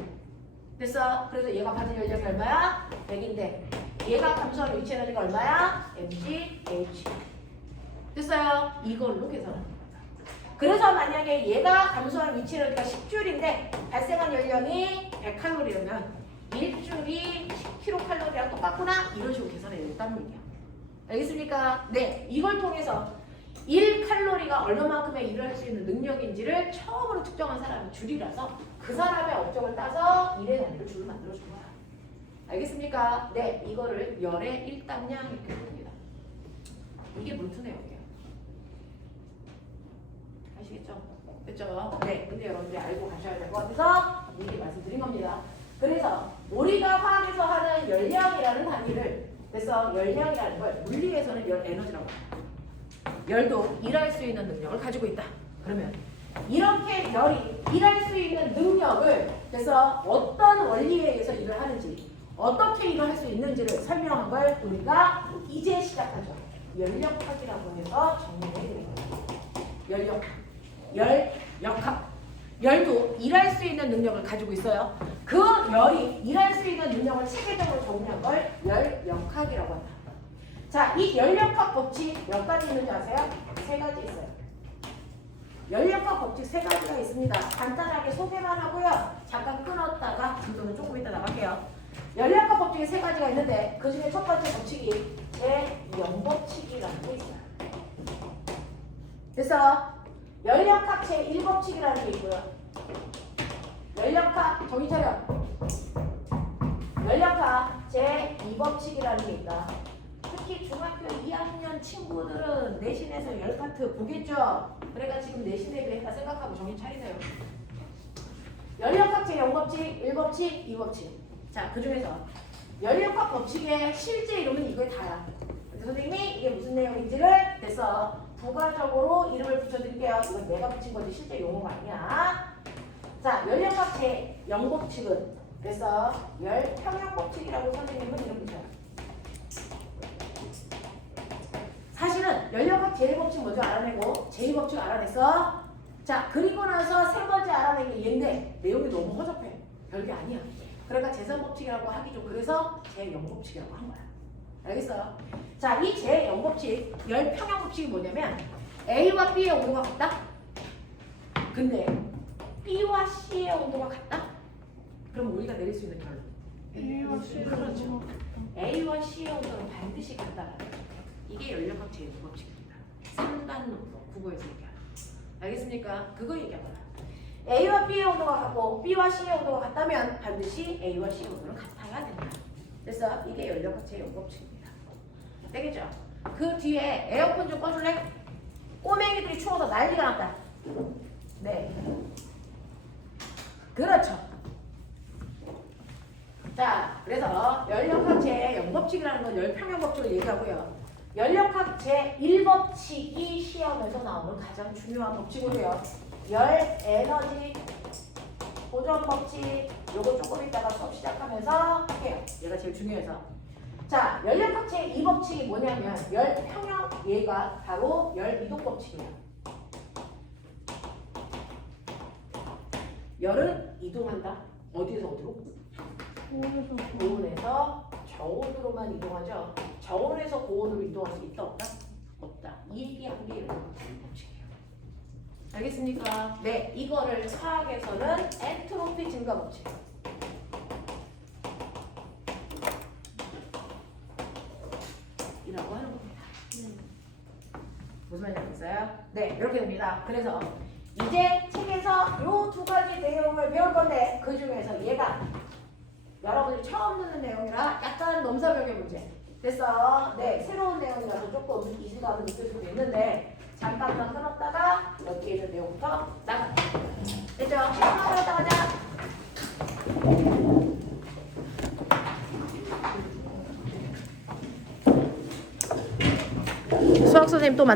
됐어? 그래서 얘가 받은 열량이 얼마야? 100인데 얘가 감소하는 위치 에너지가 얼마야? mg, h. 됐어요? 이걸로 계산합니다. 그래서 만약에 얘가 감소하는 위치 에너지가 10줄인데 발생한 열량이 100칼로리라면 1줄이 10kcal랑 똑같구나? 이런 식으로 계산해야 된다는 얘기야. 알겠습니까? 네, 이걸 통해서 1칼로리가 얼마만큼의 일을 할 수 있는 능력인지를 처음으로 측정한 사람이 줄이라서 그 사람의 업적을 따서 일의 단위를 줄을 만들어준 거야. 알겠습니까? 네, 이거를 열의 일당량 이렇게 부릅니다. 이게 물투 내용이에요. 아시겠죠? 됐죠? 네, 근데 여러분들이 알고 가셔야 될 것 같아서 미리 말씀드린 겁니다. 그래서 우리가 화학에서 하는 열량이라는 단위를, 그래서 열량이라는 걸 물리에서는 열 에너지라고 합니다. 열도 일할 수 있는 능력을 가지고 있다. 그러면 이렇게 열이 일할 수 있는 능력을, 그래서 어떤 원리에 의해서 일을 하는지, 어떻게 일을 할 수 있는지를 설명한 걸 우리가 이제 시작하죠. 열역학이라고 해서 정리해 드립니다. 열역학, 열역학. 열도 일할 수 있는 능력을 가지고 있어요. 그 열이 일할 수 있는 능력을 체계적으로 정리한 걸 열역학이라고 한다. 자, 이 열역학 법칙 몇 가지 있는지 아세요? 3가지 있어요. 열역학 법칙 3가지가 있습니다. 간단하게 소개만 하고요. 잠깐 끊었다가 지금은 조금 이따 나갈게요. 열역학 법칙이 3가지가 있는데 그 중에 첫 번째 법칙이 제0법칙이라는 게 있어요. 그래서 열역학 제1법칙이라는 게 있고요. 열역학, 정신 차려. 열역학 제2법칙이라는 게 있다. 특히 중학교 2학년 친구들은 내신에서 열파트 보겠죠? 그러니까 지금 내신 대비했다 생각하고 정신 차리세요. 열역학 제0법칙, 1법칙, 2법칙. 자, 그 중에서 열역학 법칙의 실제 이름은 이거에 다야. 그래서 선생님이 이게 무슨 내용인지를 돼서 부가적으로 이름을 붙여드릴게요. 이건 내가 붙인 거지 실제 용어가 아니야. 자, 열역학 제0법칙은 그래서 열평형법칙이라고 선생님은 이름 붙여요. 사실은 열역학 제1법칙 먼저 알아내고 제2법칙 알아냈어. 자, 그리고 나서 세 번째 알아낸 게 얘인데 내용이 너무 허접해. 별게 아니야. 그러니까 제3법칙이라고 하기 좀 그래서 제0법칙이라고 한 거야. 알겠어요? 자, 이 제0법칙, 열평형법칙이 뭐냐면 A와 B의 온도가 같다? 근데 B와 C의 온도가 같다? 그럼 우리가 내릴 수 있는 결론. A와 C의 그렇죠. 온도가 A와 C의 온도는 반드시 같다라는 거예요. 이게 열역학 제1법칙입니다. 3단으로 국어에서 얘기하는. 알겠습니까? 그거 얘기한 거야. A와 B의 온도가 같고 B와 C의 온도가 같다면 반드시 A와 C의 온도는 같아야 된다. 그래서 이게 열역학 제0법칙입니다. 되겠죠? 그 뒤에 에어컨 좀 꺼줄래? 꼬맹이들이 추워서 난리가 났다. 네. 그렇죠. 자, 그래서 열역학 제0법칙이라는 건 열평형법칙을 얘기하고요. 열역학 제1법칙이 시험에서 나오는 가장 중요한 법칙으로요. 열 에너지 보존 법칙, 요거 조금 이따가 수업 시작하면서 할게요. 얘가 제일 중요해서. 자, 열역학 제2법칙이 뭐냐면 열평형, 얘가 바로 열이동법칙이에요. 열은 이동한다. 어디에서 어디로? 고온에서 고온에서 저온으로만 이동하죠. 저온에서 고온으로 이동할 수 있다 없다? 없다. 이 얘기한 게 이런 법칙이에요. 알겠습니까? 네, 이거를 차학에서는 엔트로피 증가 법칙. 이라고 하는 겁니다. 무슨 말인지 알겠어요? 네, 이렇게 됩니다. 그래서 이제 책에서 이 두 가지 내용을 배울 건데 그 중에서 얘가 여러분들이 처음 듣는 내용이라 약간 넘사벽의 문제. 됐어? 네, 새로운 내용이라서 조금 이질감을 느낄 수도 있는데 잠깐만 끊었다가 여기에 있는 내용부터 나가. 됐죠? 하나 갔다 가자. 수학 선생님 또 만나.